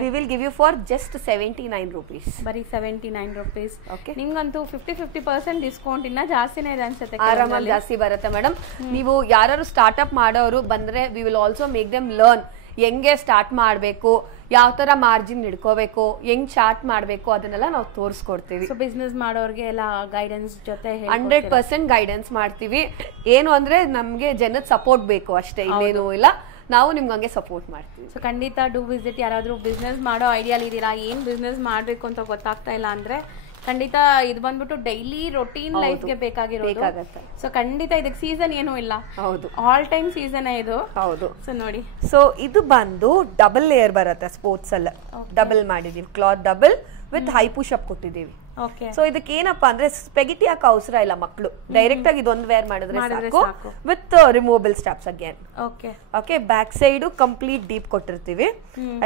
We will give you for just 79 rupees. ಬರೀ 79 rupees. ಓಕೆ, ನಿಮ್ಗಂತೂ 50% ಡಿಸ್ಕೌಂಟ್ ಇನ್ನ ಜಾಸ್ತಿನೇ ಇದೆ ಅನ್ಸುತ್ತೆ. ಆರಾಮಾಗಿ ಜಾಸ್ತಿ ಬರುತ್ತೆ ಮೇಡಮ್. ನೀವು ಯಾರು ಸ್ಟಾರ್ಟ್ಅಪ್ ಮಾಡೋರು ಬಂದ್ರೆ we will also make them learn ಹೆಂಗೆ ಸ್ಟಾರ್ಟ್ ಮಾಡಬೇಕು, ಯಾವ ತರ ಮಾರ್ಜಿನ್ ಇಟ್ಕೋಬೇಕು, ಹೆಂಗ್ ಚಾರ್ಟ್ ಮಾಡಬೇಕು, ಅದನ್ನೆಲ್ಲ ನಾವು ತೋರಿಸ್ಕೊಡ್ತೀವಿ. ಸೊ ಬಿಸ್ನೆಸ್ ಮಾಡೋರ್ಗೆ ಎಲ್ಲ ಗೈಡೆನ್ಸ್ ಜೊತೆ 100% ಗೈಡೆನ್ಸ್ ಮಾಡ್ತೀವಿ. ಏನು ಅಂದ್ರೆ ನಮ್ಗೆ ಜನದ ಸಪೋರ್ಟ್ ಬೇಕು ಅಷ್ಟೇ, ಇನ್ನೇನು ಇಲ್ಲ. ನಾವು ನಿಮ್ಗೆ ಹಂಗೆ ಸಪೋರ್ಟ್ ಮಾಡ್ತೀವಿ. ಸೊ ಖಂಡಿತ ಡೂ ವಿಸಿಟ್. ಯಾರಾದ್ರೂ ಬಿಸ್ನೆಸ್ ಮಾಡೋ ಐಡಿಯಾಲ್ ಇದೀರಾ, ಏನ್ ಬಿಸ್ನೆಸ್ ಮಾಡ್ಬೇಕು ಅಂತ ಗೊತ್ತಾಗ್ತಾ ಇಲ್ಲ ಅಂದ್ರೆ ಖಂಡಿತ ಇದು ಬಂದ್ಬಿಟ್ಟು ಡೈಲಿ ರೊಟೀನ್ ಲೈಫ್ಗೆ ಬೇಕಾಗಿರೋದು. ಸೊ ಖಂಡಿತ ಇದಕ್ಕೆ ಸೀಸನ್ ಏನೂ ಇಲ್ಲ. ಹೌದು, ಆಲ್ ಟೈಮ್ ಸೀಸನ್ ಇದು. ಹೌದು. ಸೊ ನೋಡಿ, ಸೊ ಇದು ಬಂದು ಡಬಲ್ ಲೇಯರ್ ಬರುತ್ತೆ. ಸ್ಪೋರ್ಟ್ಸ್ ಅಲ್ಲ ಡಬಲ್ ಮಾಡಿದೀವಿ, cloth double with high push up ಕೊಟ್ಟಿದೀವಿ. ಸೊ ಇದಕ್ಕೆ ಏನಪ್ಪಾ ಅಂದ್ರೆ ಸ್ಪೆಗಿಟಿ ಹಾಕೋ ಅವಸರ ಇಲ್ಲ. ಮಕ್ಕಳು ಡೈರೆಕ್ಟ್ ಆಗಿ ಇದೊಂದು ವೇರ್ ಮಾಡಿದ್ರೆ ಸಾಕು, with removable straps again. Okay, back side complete deep ಕೊಟ್ಟಿರ್ತೀವಿ.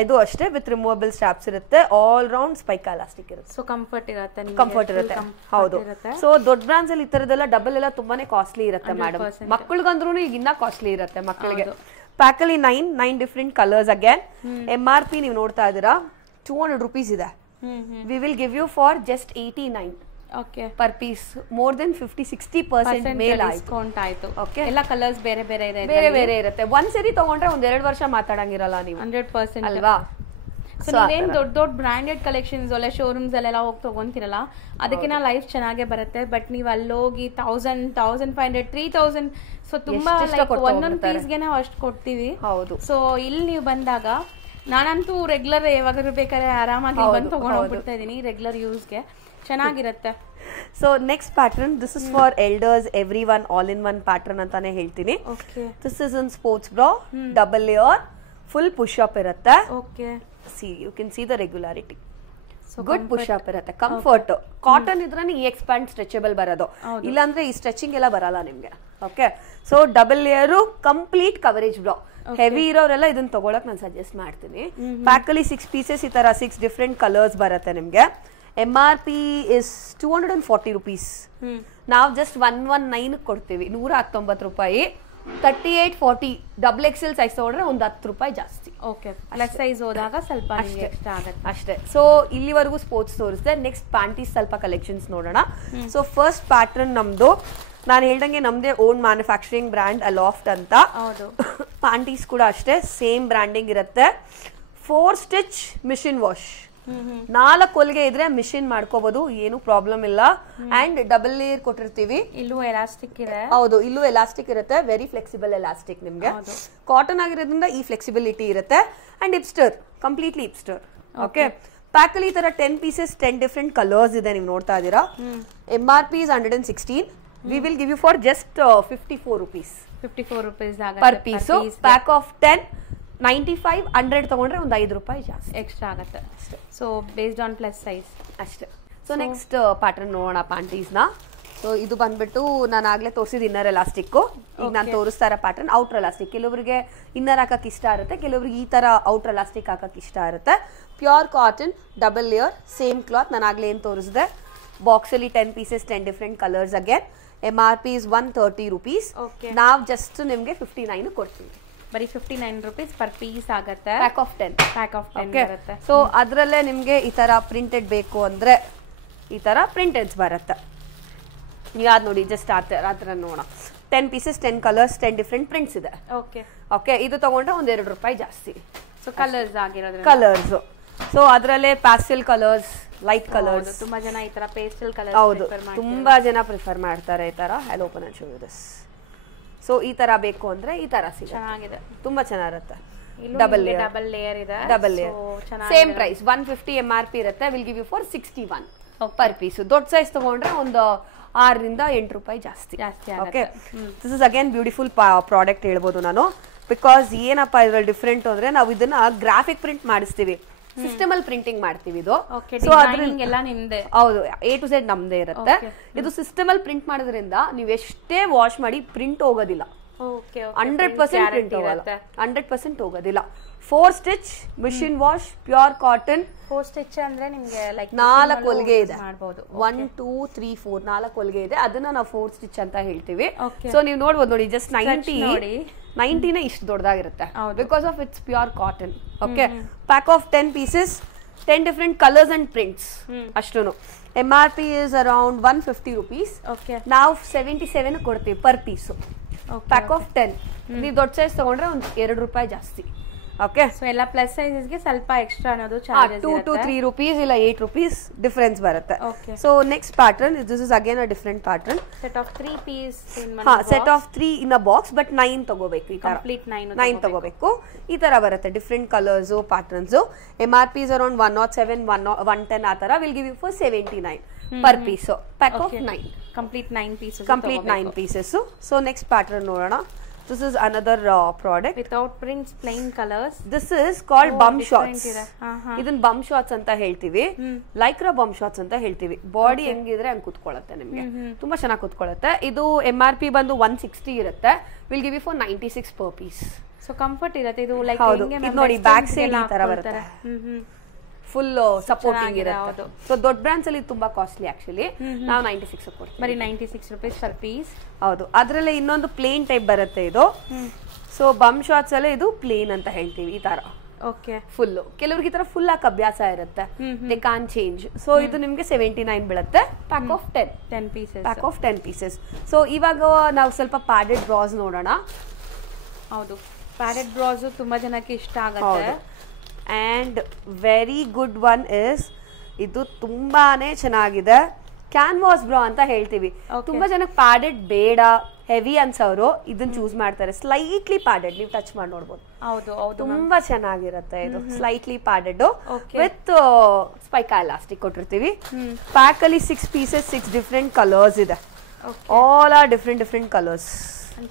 ಇದು ಅಷ್ಟೇ ವಿತ್ ರಿಮೂವಬಲ್ ಸ್ಟ್ರಾಪ್ಸ್ ಇರುತ್ತೆ. ಆಲ್ ರೌಂಡ್ ಸ್ಪೈಕ್ ಎಲಾಸ್ಟಿಕ್ ಇರುತ್ತೆ. ಸೊ ಕಂಫರ್ಟ್ ಇರುತ್ತೆ. ಹೌದು. ಸೊ ದೊಡ್ಡ ಬ್ರಾಂಡ್ಸ್ ಅಲ್ಲಿ ಈ ತರದೆಲ್ಲ ಡಬಲ್ ಎಲ್ಲ ತುಂಬಾನೇ ಕಾಸ್ಟ್ಲಿ ಇರುತ್ತೆ ಮೇಡಮ್. ಮಕ್ಕಳಿಗಂದ್ರೂ ಈಗ ಇನ್ನ ಕಾಸ್ಟ್ಲಿ ಇರುತ್ತೆ ಮಕ್ಕಳಿಗೆ. ಪ್ಯಾಕ್ ಅಲ್ಲಿ 9 ಡಿಫ್ರೆಂಟ್ ಕಲರ್ಸ್ ಅಗೇನ್. MRP ನೀವು ನೋಡ್ತಾ ಇದೀರಾ 200 rupees ಇದೆ. We will give you for just 89 per piece. More than 50-60% mail discount ಆಯ್ತು. ಎಲ್ಲ ಕಲರ್ಸ್ ಬೇರೆ ಬೇರೆ ಇರುತ್ತೆ. ಒಂದ್ಸರಿ ತಗೊಂಡ್ರೆ ಒಂದ್ 2 ವರ್ಷ ಮಾತಾಡಂಗಿರಲ್ಲ ನೀವು. 100% ಅಲ್ವಾ? ಸೊ ನೀವೇನ್ ದೊಡ್ಡ ಬ್ರಾಂಡೆಡ್ ಕಲೆಕ್ಷನ್ಸ್ ಒಳ್ಳೆ ಶೋರೂಮ್ಸ್ ಅಲ್ಲೆಲ್ಲ ಹೋಗಿ ತಗೊಂತಿರಲ್ಲ, ಅದಕ್ಕಿಂತ ಲೈಫ್ ಚೆನ್ನಾಗೇ ಬರುತ್ತೆ. ಬಟ್ ನೀವು ಅಲ್ಲೋಗಿ 1000, 1500, 3000 ಸೊ ತುಂಬಾ ಒಂದೊಂದು ಪೀಸ್ಗೆ ನಾವು ಅಷ್ಟು ಕೊಡ್ತೀವಿ. ಹೌದು. ಸೊ ಇಲ್ಲಿ ನೀವು ಬಂದಾಗ ನಾನಂತೂ ರೆಗ್ಯುಲರ್ ಯಾವಾಗಾದ್ರೂ ಬೇಕಾದ್ರೆ ಆರಾಮಾಗಿ ಬಂದು ತಗೊಂಡು ಹೋಗ್ಬಿಡ್ತಾ ಇದೀನಿ ರೆಗ್ಯುಲರ್ ಯೂಸ್ಗೆ. ಚೆನ್ನಾಗಿರುತ್ತೆ. So next pattern, this is for elders, everyone, all in one pattern ಅಂತಾನೆ ಹೇಳ್ತೀನಿ. This is in sports bra, double layer, full push up ಇರುತ್ತೆ. See you can see the regularity. Good push up ಇರುತ್ತೆ, comfort. Cotton ಇದ್ರೆ ಈ expand stretchable ಬರೋದು, ಇಲ್ಲಾಂದ್ರೆ ಈ stretching ಎಲ್ಲ ಬರಲ್ಲ ನಿಮ್ಗೆ. Okay, so double layer complete coverage bra. Heavy ಇರೋರೆಲ್ಲ ಇದನ್ನ ತಗೊಳಕ್ ನಾನು ಸಜೆಸ್ಟ್ ಮಾಡ್ತೀನಿ. ಪ್ಯಾಕ್ ಅಲ್ಲಿ 6 ಪೀಸಸ್ ಈ ತರ 6 ಡಿಫ್ರೆಂಟ್ ಕಲರ್ಸ್ ಬರುತ್ತೆ ನಿಮ್ಗೆ. MRP is 240 rupees. ನಾವು ಜಸ್ಟ್ 119 ಕೊಡ್ತೀವಿ, 119 ರೂಪಾಯಿ. 38-40 ಡಬಲ್ XL ಸೈಜ್ ತಗೊಂಡ್ರೆ ಒಂದು 10 ರೂಪಾಯಿ ಜಾಸ್ತಿ. ಪ್ಲಸ್ ಸೈಜ್ ಹೋದಾಗ ಸ್ವಲ್ಪ ಅಷ್ಟೇ. ಸೊ ಇಲ್ಲಿವರೆಗೂ ಸ್ಪೋರ್ಟ್ಸ್ ತೋರಿಸಿದೆ. ನೆಕ್ಸ್ಟ್ ಪ್ಯಾಂಟೀಸ್ ಸ್ವಲ್ಪ ಕಲೆಕ್ಷನ್ಸ್ ನೋಡೋಣ. ಸೊ ಫಸ್ಟ್ ಪ್ಯಾಟರ್ನ್ ನಮ್ದು, ನಾನು ಹೇಳ್ದಂಗೆ ನಮ್ದೇ ಓನ್ ಮ್ಯಾನುಫ್ಯಾಕ್ಚರಿಂಗ್ ಬ್ರ್ಯಾಂಡ್ ಅಲಾಫ್ಟ್ ಅಂತ. ಪ್ಯಾಂಟೀಸ್ ಕೂಡ ಅಷ್ಟೇ ಸೇಮ್ ಬ್ರ್ಯಾಂಡಿಂಗ್ ಇರುತ್ತೆ. 4 ಸ್ಟಿಚ್ ಮಿಷಿನ್ ವಾಶ್. 4 ಹೊಲಿಗೆ ಇದ್ರೆ ಮಿಷಿನ್ ಮಾಡ್ಕೋಬಹುದು, ಏನು ಪ್ರಾಬ್ಲಮ್ ಇಲ್ಲ. ಅಂಡ್ ಡಬಲ್ ಲೇಯರ್ ಕೊಟ್ಟಿರ್ತೀವಿ. ಇಲ್ಲೂ ಎಲಾಸ್ಟಿಕ್ ಇದೆ. ಹೌದು, ಇಲ್ಲೂ ಎಲಾಸ್ಟಿಕ್ ಇರುತ್ತೆ. Very flexible elastic. ನಿಮ್ಗೆ ಕಾಟನ್ ಆಗಿರೋದ್ರಿಂದ ಈ ಫ್ಲೆಕ್ಸಿಬಿಲಿಟಿ ಇರುತ್ತೆ. And hipster, completely hipster. Okay, pack ಅಲ್ಲಿ ಈ ತರ 10 ಪೀಸಸ್ 10 ಡಿಫರೆಂಟ್ ಕಲರ್ಸ್ ಇದೆ. ನೀವು ನೋಡ್ತಾ ಇದೀರಾ. MRP is 116. We will give you for just 54 rupees. 54 rupees per piece. So pack of 10 95 100 ತಗೊಂಡ್ರೆ ಒಂದು 5 ರೂಪಾಯಿ ಜಾಸ್ತಿ ಎಕ್ಸ್ಟ್ರಾ ಆಗುತ್ತೆ. So based on plus size ಅಷ್ಟೇ. ಸೊ ನೆಕ್ಸ್ಟ್ ಪ್ಯಾಟರ್ನ್ ನೋಡೋಣ ಪ್ಯಾಂಟೀಸ್ ನ. ಸೊ ಇದು ಬಂದ್ಬಿಟ್ಟು ನಾನು ಆಗ್ಲೇ ತೋರಿಸಿದ ಇನ್ನರ್ ಎಲಾಸ್ಟಿಕ್. ಈಗ ನಾನು ತೋರಿಸ್ತಾ ಇರೋ ಪ್ಯಾಟರ್ನ್ ಔಟರ್ ಎಲಾಸ್ಟಿಕ್. ಕೆಲವರಿಗೆ ಇನ್ನರ್ ಹಾಕಕ್ ಇಷ್ಟ ಇರುತ್ತೆ, ಕೆಲವರಿಗೆ ಈ ತರ ಔಟರ್ ಎಲಾಸ್ಟಿಕ್ ಹಾಕಕ್ ಇಷ್ಟ ಇರುತ್ತೆ. Pure cotton, double layer, same cloth. ನಾನು ಆಗ್ಲೇ ಏನ್ ತೋರಿಸಿದೆ, ಬಾಕ್ಸ್ ಅಲ್ಲಿ 10 pieces 10 different colours. Again MRP is 130 rupees. ನಾವು ಜಸ್ಟ್ ನಿಮ್ಗೆ 59 ಕೊಡ್ತೀವಿ. ಬರೀ 59 rupees ಪರ್ ಪೀಸ್ ಆಗುತ್ತೆ. ಪ್ಯಾಕ್ ಆಫ್ 10 ಬರುತ್ತೆ. ಸೊ ಅದರಲ್ಲೇ ನಿಮ್ಗೆ ಈ ತರ ಪ್ರಿಂಟೆಡ್ ಬೇಕು ಅಂದ್ರೆ ಈ ತರ ಪ್ರಿಂಟೆಡ್ಸ್ ಬರುತ್ತೆ. ಯಾವ್ದು ನೋಡಿ, ಜಸ್ಟ್ ಆ ತರ ನೋಡೋಣ. 10 ಪೀಸಸ್ 10 ಕಲರ್ಸ್ 10 ಡಿಫರೆಂಟ್ ಪ್ರಿಂಟ್ಸ್ ಇದೆ. ಓಕೆ, ಇದು ತಗೊಂಡ್ರೆ ಒಂದ್ 2 ರೂಪಾಯಿ ಜಾಸ್ತಿ. ಸೊ ಕಲರ್ಸ್ ಆಗಿರೋದು ಕಲರ್ಸ್. ಸೊ ಅದರಲ್ಲೇ ಪ್ಯಾಸ್ಟೆಲ್ ಕಲರ್ಸ್, ಲೈಟ್ ಕಲರ್ಸ್. ತುಂಬಾ ಜನ ಈ ತರ ಪೇಸ್ಟಲ್ ಕಲರ್ಸ್ ಹೌದು, ತುಂಬಾ ಜನ ಪ್ರಿಫರ್ ಮಾಡ್ತಾರೆ ಈ ತರ. I open and show you this. So ಈ ತರ ಬೇಕು ಅಂದ್ರೆ ಈ ತರ ಚೆನ್ನಾಗಿದೆ, ತುಂಬಾ ಚೆನ್ನಾಗಿರುತ್ತೆ. ಡಬಲ್ ಲೇಯರ್ ಇದೆ. Double layer, same price 150 MRP ಇರುತ್ತೆ. Will give you for 61 per piece. ದೊಡ್ಡ ಸೈಜ್ ತಗೊಂಡ್ರೆ ಒಂದು 6 ರಿಂದ 8 ರೂಪಾಯಿ ಜಾಸ್ತಿ. Okay, this is again beautiful product ಹೇಳ್ಬೋದು ನಾನು. ಬಿಕಾಸ್ ಏನಪ್ಪಾ ಇದ್ರಲ್ಲಿ ಡಿಫ್ರೆಂಟ್ ಅಂದ್ರೆ ನಾವು ಇದನ್ನ ಗ್ರಾಫಿಕ್ ಪ್ರಿಂಟ್ ಮಾಡಿಸ್ತೀವಿ, ಸಿಸ್ಟಮ್ ಅಲ್ಲಿ ಪ್ರಿಂಟಿಂಗ್ ಮಾಡ್ತೀವಿ. ಇದು ಹೌದು, A to Z ನಮ್ದೇ ಇರುತ್ತೆ. ಇದು ಸಿಸ್ಟಮ್ ಅಲ್ಲಿ ಪ್ರಿಂಟ್ ಮಾಡೋದ್ರಿಂದ ನೀವು ಎಷ್ಟೇ ವಾಶ್ ಮಾಡಿ ಪ್ರಿಂಟ್ ಹೋಗೋದಿಲ್ಲ. 100% ಪ್ರಿಂಟ್ ಹೋಗಲ್ಲ, 100% ಹೋಗೋದಿಲ್ಲ. 4 stitch, machine wash, pure cotton. 4 stitch ಅಂದ್ರೆ ನಿಮ್ಗೆ ಲೈಕ್ 4 ಹೊಲಿಗೆ ಇದೆ. 1 2 3 4 4 ಹೊಲಿಗೆ ಇದೆ. ಅದನ್ನ ನಾವು 4 ಸ್ಟಿಚ್ ಅಂತ ಹೇಳ್ತೀವಿ. ಸೊ ನೀವು ನೋಡ್ಬೋದು ನೋಡಿ, ಜಸ್ಟ್ 90ನೇ ಇಷ್ಟು ದೊಡ್ಡದಾಗಿರುತ್ತೆ because of it's pure cotton. Okay, pack of 10 pieces 10 different colours and prints. ಅಷ್ಟು MRP is around 150 rupees. ನಾವು 77 ಕೊಡ್ತೀವಿ ಪರ್ ಪೀಸು. Pack of 10. ನೀವು ದೊಡ್ಡ ಸೈಜ್ ತಗೊಂಡ್ರೆ ಒಂದು 2 ರೂಪಾಯಿ ಜಾಸ್ತಿ. ಓಕೆ, ಸೊ ಎಲ್ಲ ಪ್ಲಸ್ ಸೈಜಸ್ಗೆ ಸ್ವಲ್ಪ ಎಕ್ಸ್ಟ್ರಾ ಅನ್ನೋದು ಚಾರ್ಜಸ್ 2 to 3 rupees ಇಲ್ಲ 8 rupees ಡಿಫರೆನ್ಸ್ ಬರುತ್ತೆ. So next pattern, this is again a different pattern. Set of 3 piece set of 3 in a box, but 9 ತಗೋಬೇಕು. ಈ ತರ ಕಂಪ್ಲೀಟ್ 9 ತಗೋಬೇಕು. ಈ ತರ ಬರುತ್ತೆ different colours, patterns. MRP is around 107 110 ಆ ತರ. Will give you for 79 per piece. Pack of 9 complete 9 pieces. Complete 9 pieces. So next pattern ನೋಡೋಣ. This is another product without prints, plain colors. This is called bum shots. ಇದನ್ನ bum shots ಅಂತ ಹೇಳ್ತೀವಿ. Lycra bum shots ಅಂತ ಹೇಳ್ತೀವಿ. Body ಹೆಂಗಿದ್ರೆ ಹಂಗೆ ಕುತ್ಕೊಳ್ಳುತ್ತೆ ನಿಮಗೆ, ತುಂಬಾ ಚೆನ್ನಾಗಿ ಕುತ್ಕೊಳ್ಳುತ್ತೆ. ಇದು MRP ಬಂದು 160 ಇರುತ್ತೆ. Will give you for 96 per piece. So comfort ಇರುತ್ತೆ. ಇದು ಲೈಕ್ ಹಿಂಗೆ ನೋಡಿ, ಬ್ಯಾಕ್ ಸೈಡ್ ಈ ತರ ಬರುತ್ತೆ. ಫುಲ್ ಸಪೋರ್ಟಿಂಗ್ ಇರುತ್ತೆ. ಸೊ ದೊಡ್ಡ ಬ್ರಾಂಡ್ಸ್ ಅಲ್ಲಿ ತುಂಬಾ ಕಾಸ್ಟ್ಲಿ ಆಕ್ಚುಲಿ. ನಾವು 96 ಕೊಡ್ತೀವಿ, ಬರೀ 96 rupees ಪರ್ ಪೀಸ್. ಹೌದು, ಅದರಲ್ಲೇ ಇನ್ನೊಂದು ಪ್ಲೇನ್ ಟೈಪ್ ಬರುತ್ತೆ ಇದು. ಸೊ ಬಮ್ ಶಾಟ್ಸ್ ಅಲ್ಲೇ ಇದು ಪ್ಲೇನ್ ಅಂತ ಹೇಳ್ತೀವಿ. ಈ ತರ ಓಕೆ, ಫುಲ್. ಕೆಲವ್ರಿಗೆ ಈ ತರ ಫುಲ್ ಹಾಕಿ ಅಭ್ಯಾಸ ಇರುತ್ತೆ, ದೇ ಕಾನ್ ಚೇಂಜ್. ಸೊ ಇದು ನಿಮ್ಗೆ 79 ಬೀಳುತ್ತೆ. Pack of 10 pieces. Pack of 10 pieces. So ಇವಾಗ ನಾವು ಸ್ವಲ್ಪ ಪ್ಯಾಡೆಡ್ ಬ್ರಾಸ್ ನೋಡೋಣ. ಹೌದು, ಪ್ಯಾಡೆಡ್ ಬ್ರಾಸ್ ತುಂಬಾ ಜನಕ್ಕೆ ಇಷ್ಟ ಆಗುತ್ತೆ. And very good one is, ಇದು ತುಂಬಾನೇ ಚೆನ್ನಾಗಿದೆ, ಕ್ಯಾನ್ವಾಸ್ ಬ್ರಾ ಅಂತ ಹೇಳ್ತೀವಿ. ತುಂಬಾ ಜನಕ್ಕೆ ಪ್ಯಾಡೆಡ್ ಬೇಡ, ಹೆವಿ ಅನ್ಸೋರು ಇದನ್ನ ಚೂಸ್ ಮಾಡ್ತಾರೆ. ಸ್ಲೈಟ್ಲಿ ಪ್ಯಾಡೆಡ್, ನೀವು ಟಚ್ ಮಾಡಿ ನೋಡ್ಬೋದು. ತುಂಬಾ ಚೆನ್ನಾಗಿರುತ್ತೆ ಇದು. ಸ್ಲೈಟ್ಲಿ ಪ್ಯಾಡೆಡ್ ವಿತ್ ಸ್ಪೈಕಾ ಎಲಾಸ್ಟಿಕ್ ಕೊಟ್ಟಿರ್ತೀವಿ. ಪ್ಯಾಕ್ ಅಲ್ಲಿ 6 ಪೀಸಸ್ 6 ಡಿಫರೆಂಟ್ ಕಲರ್ಸ್ ಇದೆ. All are different colours.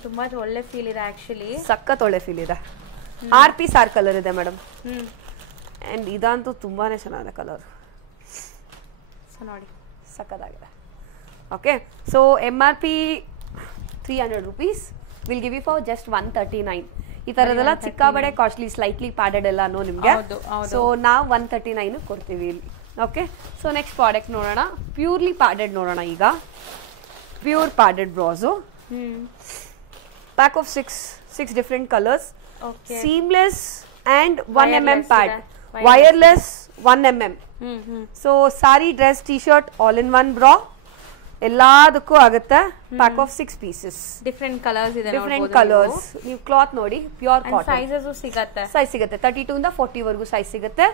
ತುಂಬಾ ಒಳ್ಳೆ ಫೀಲ್ ಇದೆ ಆಕ್ಚುಲಿ, ಸಖತ್ ಒಳ್ಳೆ ಫೀಲ್ ಇದೆ. 6 ಪೀಸ್ 6 ಕಲರ್ ಇದೆ ಮೇಡಮ್. ಅಂಡ್ ಇದಂತೂ ತುಂಬಾನೇ ಚೆನ್ನಾಗಿದೆ ಕಲರ್, ನೋಡಿ ಸಖತ್ತಾಗಿದೆ. Okay, so MRP 300 rupees. Will give you for just 139. ಈ ತರದೆಲ್ಲ ಚಿಕ್ಕಾಬಡೆ ಕಾಸ್ಟ್ಲಿ, ಸ್ಲೈಟ್ಲಿ ಪ್ಯಾಡೆಡ್ ಎಲ್ಲ ನಿಮ್ಗೆ. ಸೊ ನಾವು 139 ಕೊಡ್ತೀವಿ ಇಲ್ಲಿ. ಓಕೆ, ಸೊ ನೆಕ್ಸ್ಟ್ ಪ್ರಾಡಕ್ಟ್ ನೋಡೋಣ. ಪ್ಯೂರ್ಲಿ ಪ್ಯಾಡೆಡ್ ನೋಡೋಣ ಈಗ. Pure padded bras. Pack of 6 different colours. Seamless and 1 mm pad, wireless 1 mm. So sari, dress, t-shirt all in one bra. ಎಲ್ಲದಕ್ಕೂ ಆಗುತ್ತೆ. Pack of 6 pieces. Different colours ಇದೆ, different colours. ನೀವು cloth ನೋಡಿ, pure cotton. Sizes ಸಿಗುತ್ತೆ, size ಸಿಗುತ್ತೆ 32 ಇಂದ 40 ವರೆಗೂ size ಸಿಗುತ್ತೆ.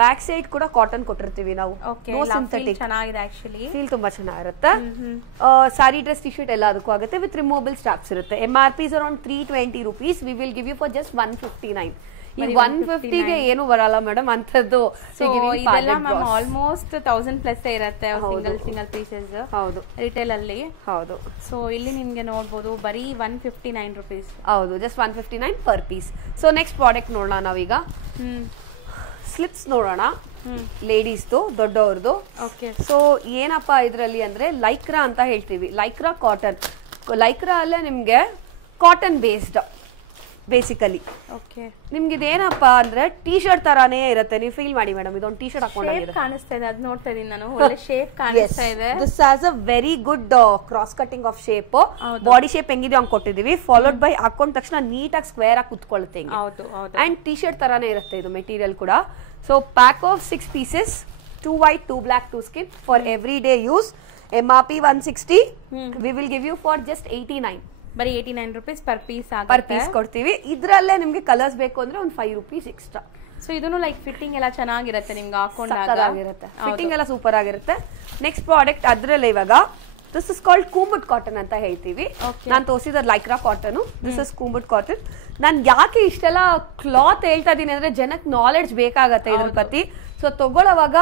ಬ್ಯಾಕ್ ಸೈಡ್ ಕೂಡ ಕಾಟನ್ ಕೊಟ್ಟಿರ್ತೀವಿ ನಾವು. No synthetic. ಚೆನ್ನಾಗಿದೆ ಆಕ್ಚುಲಿ, ಫೀಲ್ ತುಂಬಾ ಚೆನ್ನಾಗಿರುತ್ತೆ. ಸಾರಿ, ಡ್ರೆಸ್, ಟಿ ಶರ್ಟ್ ಎಲ್ಲದಕ್ಕೂ ಆಗುತ್ತೆ. ವಿತ್ ರಿಮೂವಬಲ್ ಸ್ಟ್ರಾಪ್ಸ್ ಇರುತ್ತೆ. MRP is around 320 rupees. We will give you for just 159. ಈ 150 ಗೆ ಏನು ಬರಲ್ಲ ಮೇಡಮ್ ಅಂತದ್ದು. ಇದೆಲ್ಲ ಮ್ಯಾಮ್ ಆಲ್ಮೋಸ್ಟ್ 1000 ಪ್ಲಸ್ ಇರುತ್ತೆ ಸಿಂಗಲ್ ಪೀಸಸ್. ಹೌದು, ರಿಟೇಲ್ ಅಲ್ಲಿ. ಹೌದು. ಸೊ ಇಲ್ಲಿ ನಿಮ್ಗೆ ನೋಡಬಹುದು ಬರೀ 159 rupees. ಹೌದು, just 159 per piece. So next product ನೋಡೋಣ ನಾವೀಗ. ಸ್ಲಿಪ್ಸ್ ನೋಡೋಣ, ಲೇಡೀಸ್ದು, ದೊಡ್ಡವ್ರದ್ದು. ಓಕೆ. ಸೊ ಏನಪ್ಪಾ ಇದರಲ್ಲಿ ಅಂದ್ರೆ ಲೈಕ್ರಾ ಅಂತ ಹೇಳ್ತೀವಿ. Lycra cotton. ಲೈಕ್ರಾ ಅಲ್ಲೇ ನಿಮ್ಗೆ ಕಾಟನ್ ಬೇಸ್ಡ್ ಬೇಸಿಕಲಿ. ಓಕೆ. ನಿಮ್ಗೆ ಇದೇನಪ್ಪಾ ಅಂದ್ರೆ ಟೀ ಶರ್ಟ್ ತರಾನೇ ಇರುತ್ತೆ. ನೀವು ಫೀಲ್ ಮಾಡಿ ಮೇಡಮ್, ಇದೊಂದು ಟೀ ಶರ್ಟ್ ಹಾಕೊಂಡಾಗಿದೆ. ಕಾಣಿಸ್ತಾ ಇದೆ, ಅದು ನೋಡ್ತಾ ಇದೀನಿ ನಾನು. ಒಳ್ಳೆ ಶೇಪ್ ಕಾಣಿಸ್ತಾ ಇದೆ. This has a very good cross cutting of shape. Body shape ಹೆಂಗಿದೆ ಹಂಗ್ ಕೊಟ್ಟಿದೀವಿ. ಫಾಲೋಡ್ ಬೈ ಹಾಕೊಂಡ ತಕ್ಷಣ ನೀಟಾಗಿ ಸ್ಕ್ವೇರ್ ಆಗಿ ಕುತ್ಕೊಳ್ಳುತ್ತೆ. ಅಂಡ್ ಟೀ ಶರ್ಟ್ ತರಾನೇ ಇರುತ್ತೆ ಇದು ಮೆಟೀರಿಯಲ್ ಕೂಡ. So pack of 6 pieces, 2 white, 2 black, 2 skin for everyday use. MRP 160. We will give you for just 89. ಬರೀ 89 rupees ಪರ್ ಪೀಸ್ ಆಗುತ್ತೆ. ಪರ್ ಪೀಸ್ ಕೊಡ್ತೀವಿ. ಇದ್ರಲ್ಲೇ ನಿಮ್ಗೆ ಕಲರ್ಸ್ ಬೇಕು ಅಂದ್ರೆ ಒಂದು 5 rupees ಎಕ್ಸ್ಟ್ರಾ. ಸೊ ಇದನ್ನು ಲೈಕ್ ಫಿಟ್ಟಿಂಗ್ ಎಲ್ಲ ಚೆನ್ನಾಗಿರುತ್ತೆ ನಿಮ್ಗೆ ಹಾಕೊಂಡಾಗ. ಫಿಟ್ಟಿಂಗ್ ಎಲ್ಲ ಸೂಪರ್ ಆಗಿರುತ್ತೆ. ನೆಕ್ಸ್ಟ್ ಪ್ರಾಡಕ್ಟ್ ಅದ್ರಲ್ಲೇ ಇವಾಗ this is called combed cotton ಅಂತ ಹೇಳ್ತೀವಿ. ನಾನು ತೋರಿಸಿದ Lycra cotton. This is combed cotton. ನಾನು ಯಾಕೆ ಇಷ್ಟೆಲ್ಲ ಕ್ಲಾತ್ ಹೇಳ್ತಾ ಇದೀನಿ ಅಂದ್ರೆ ಜನಕ್ಕೆ ನಾಲೆಡ್ಜ್ ಬೇಕಾಗತ್ತೆ ಇದ್ರ ಪ್ರತಿ. ಸೊ ತಗೊಳ್ಳೋವಾಗ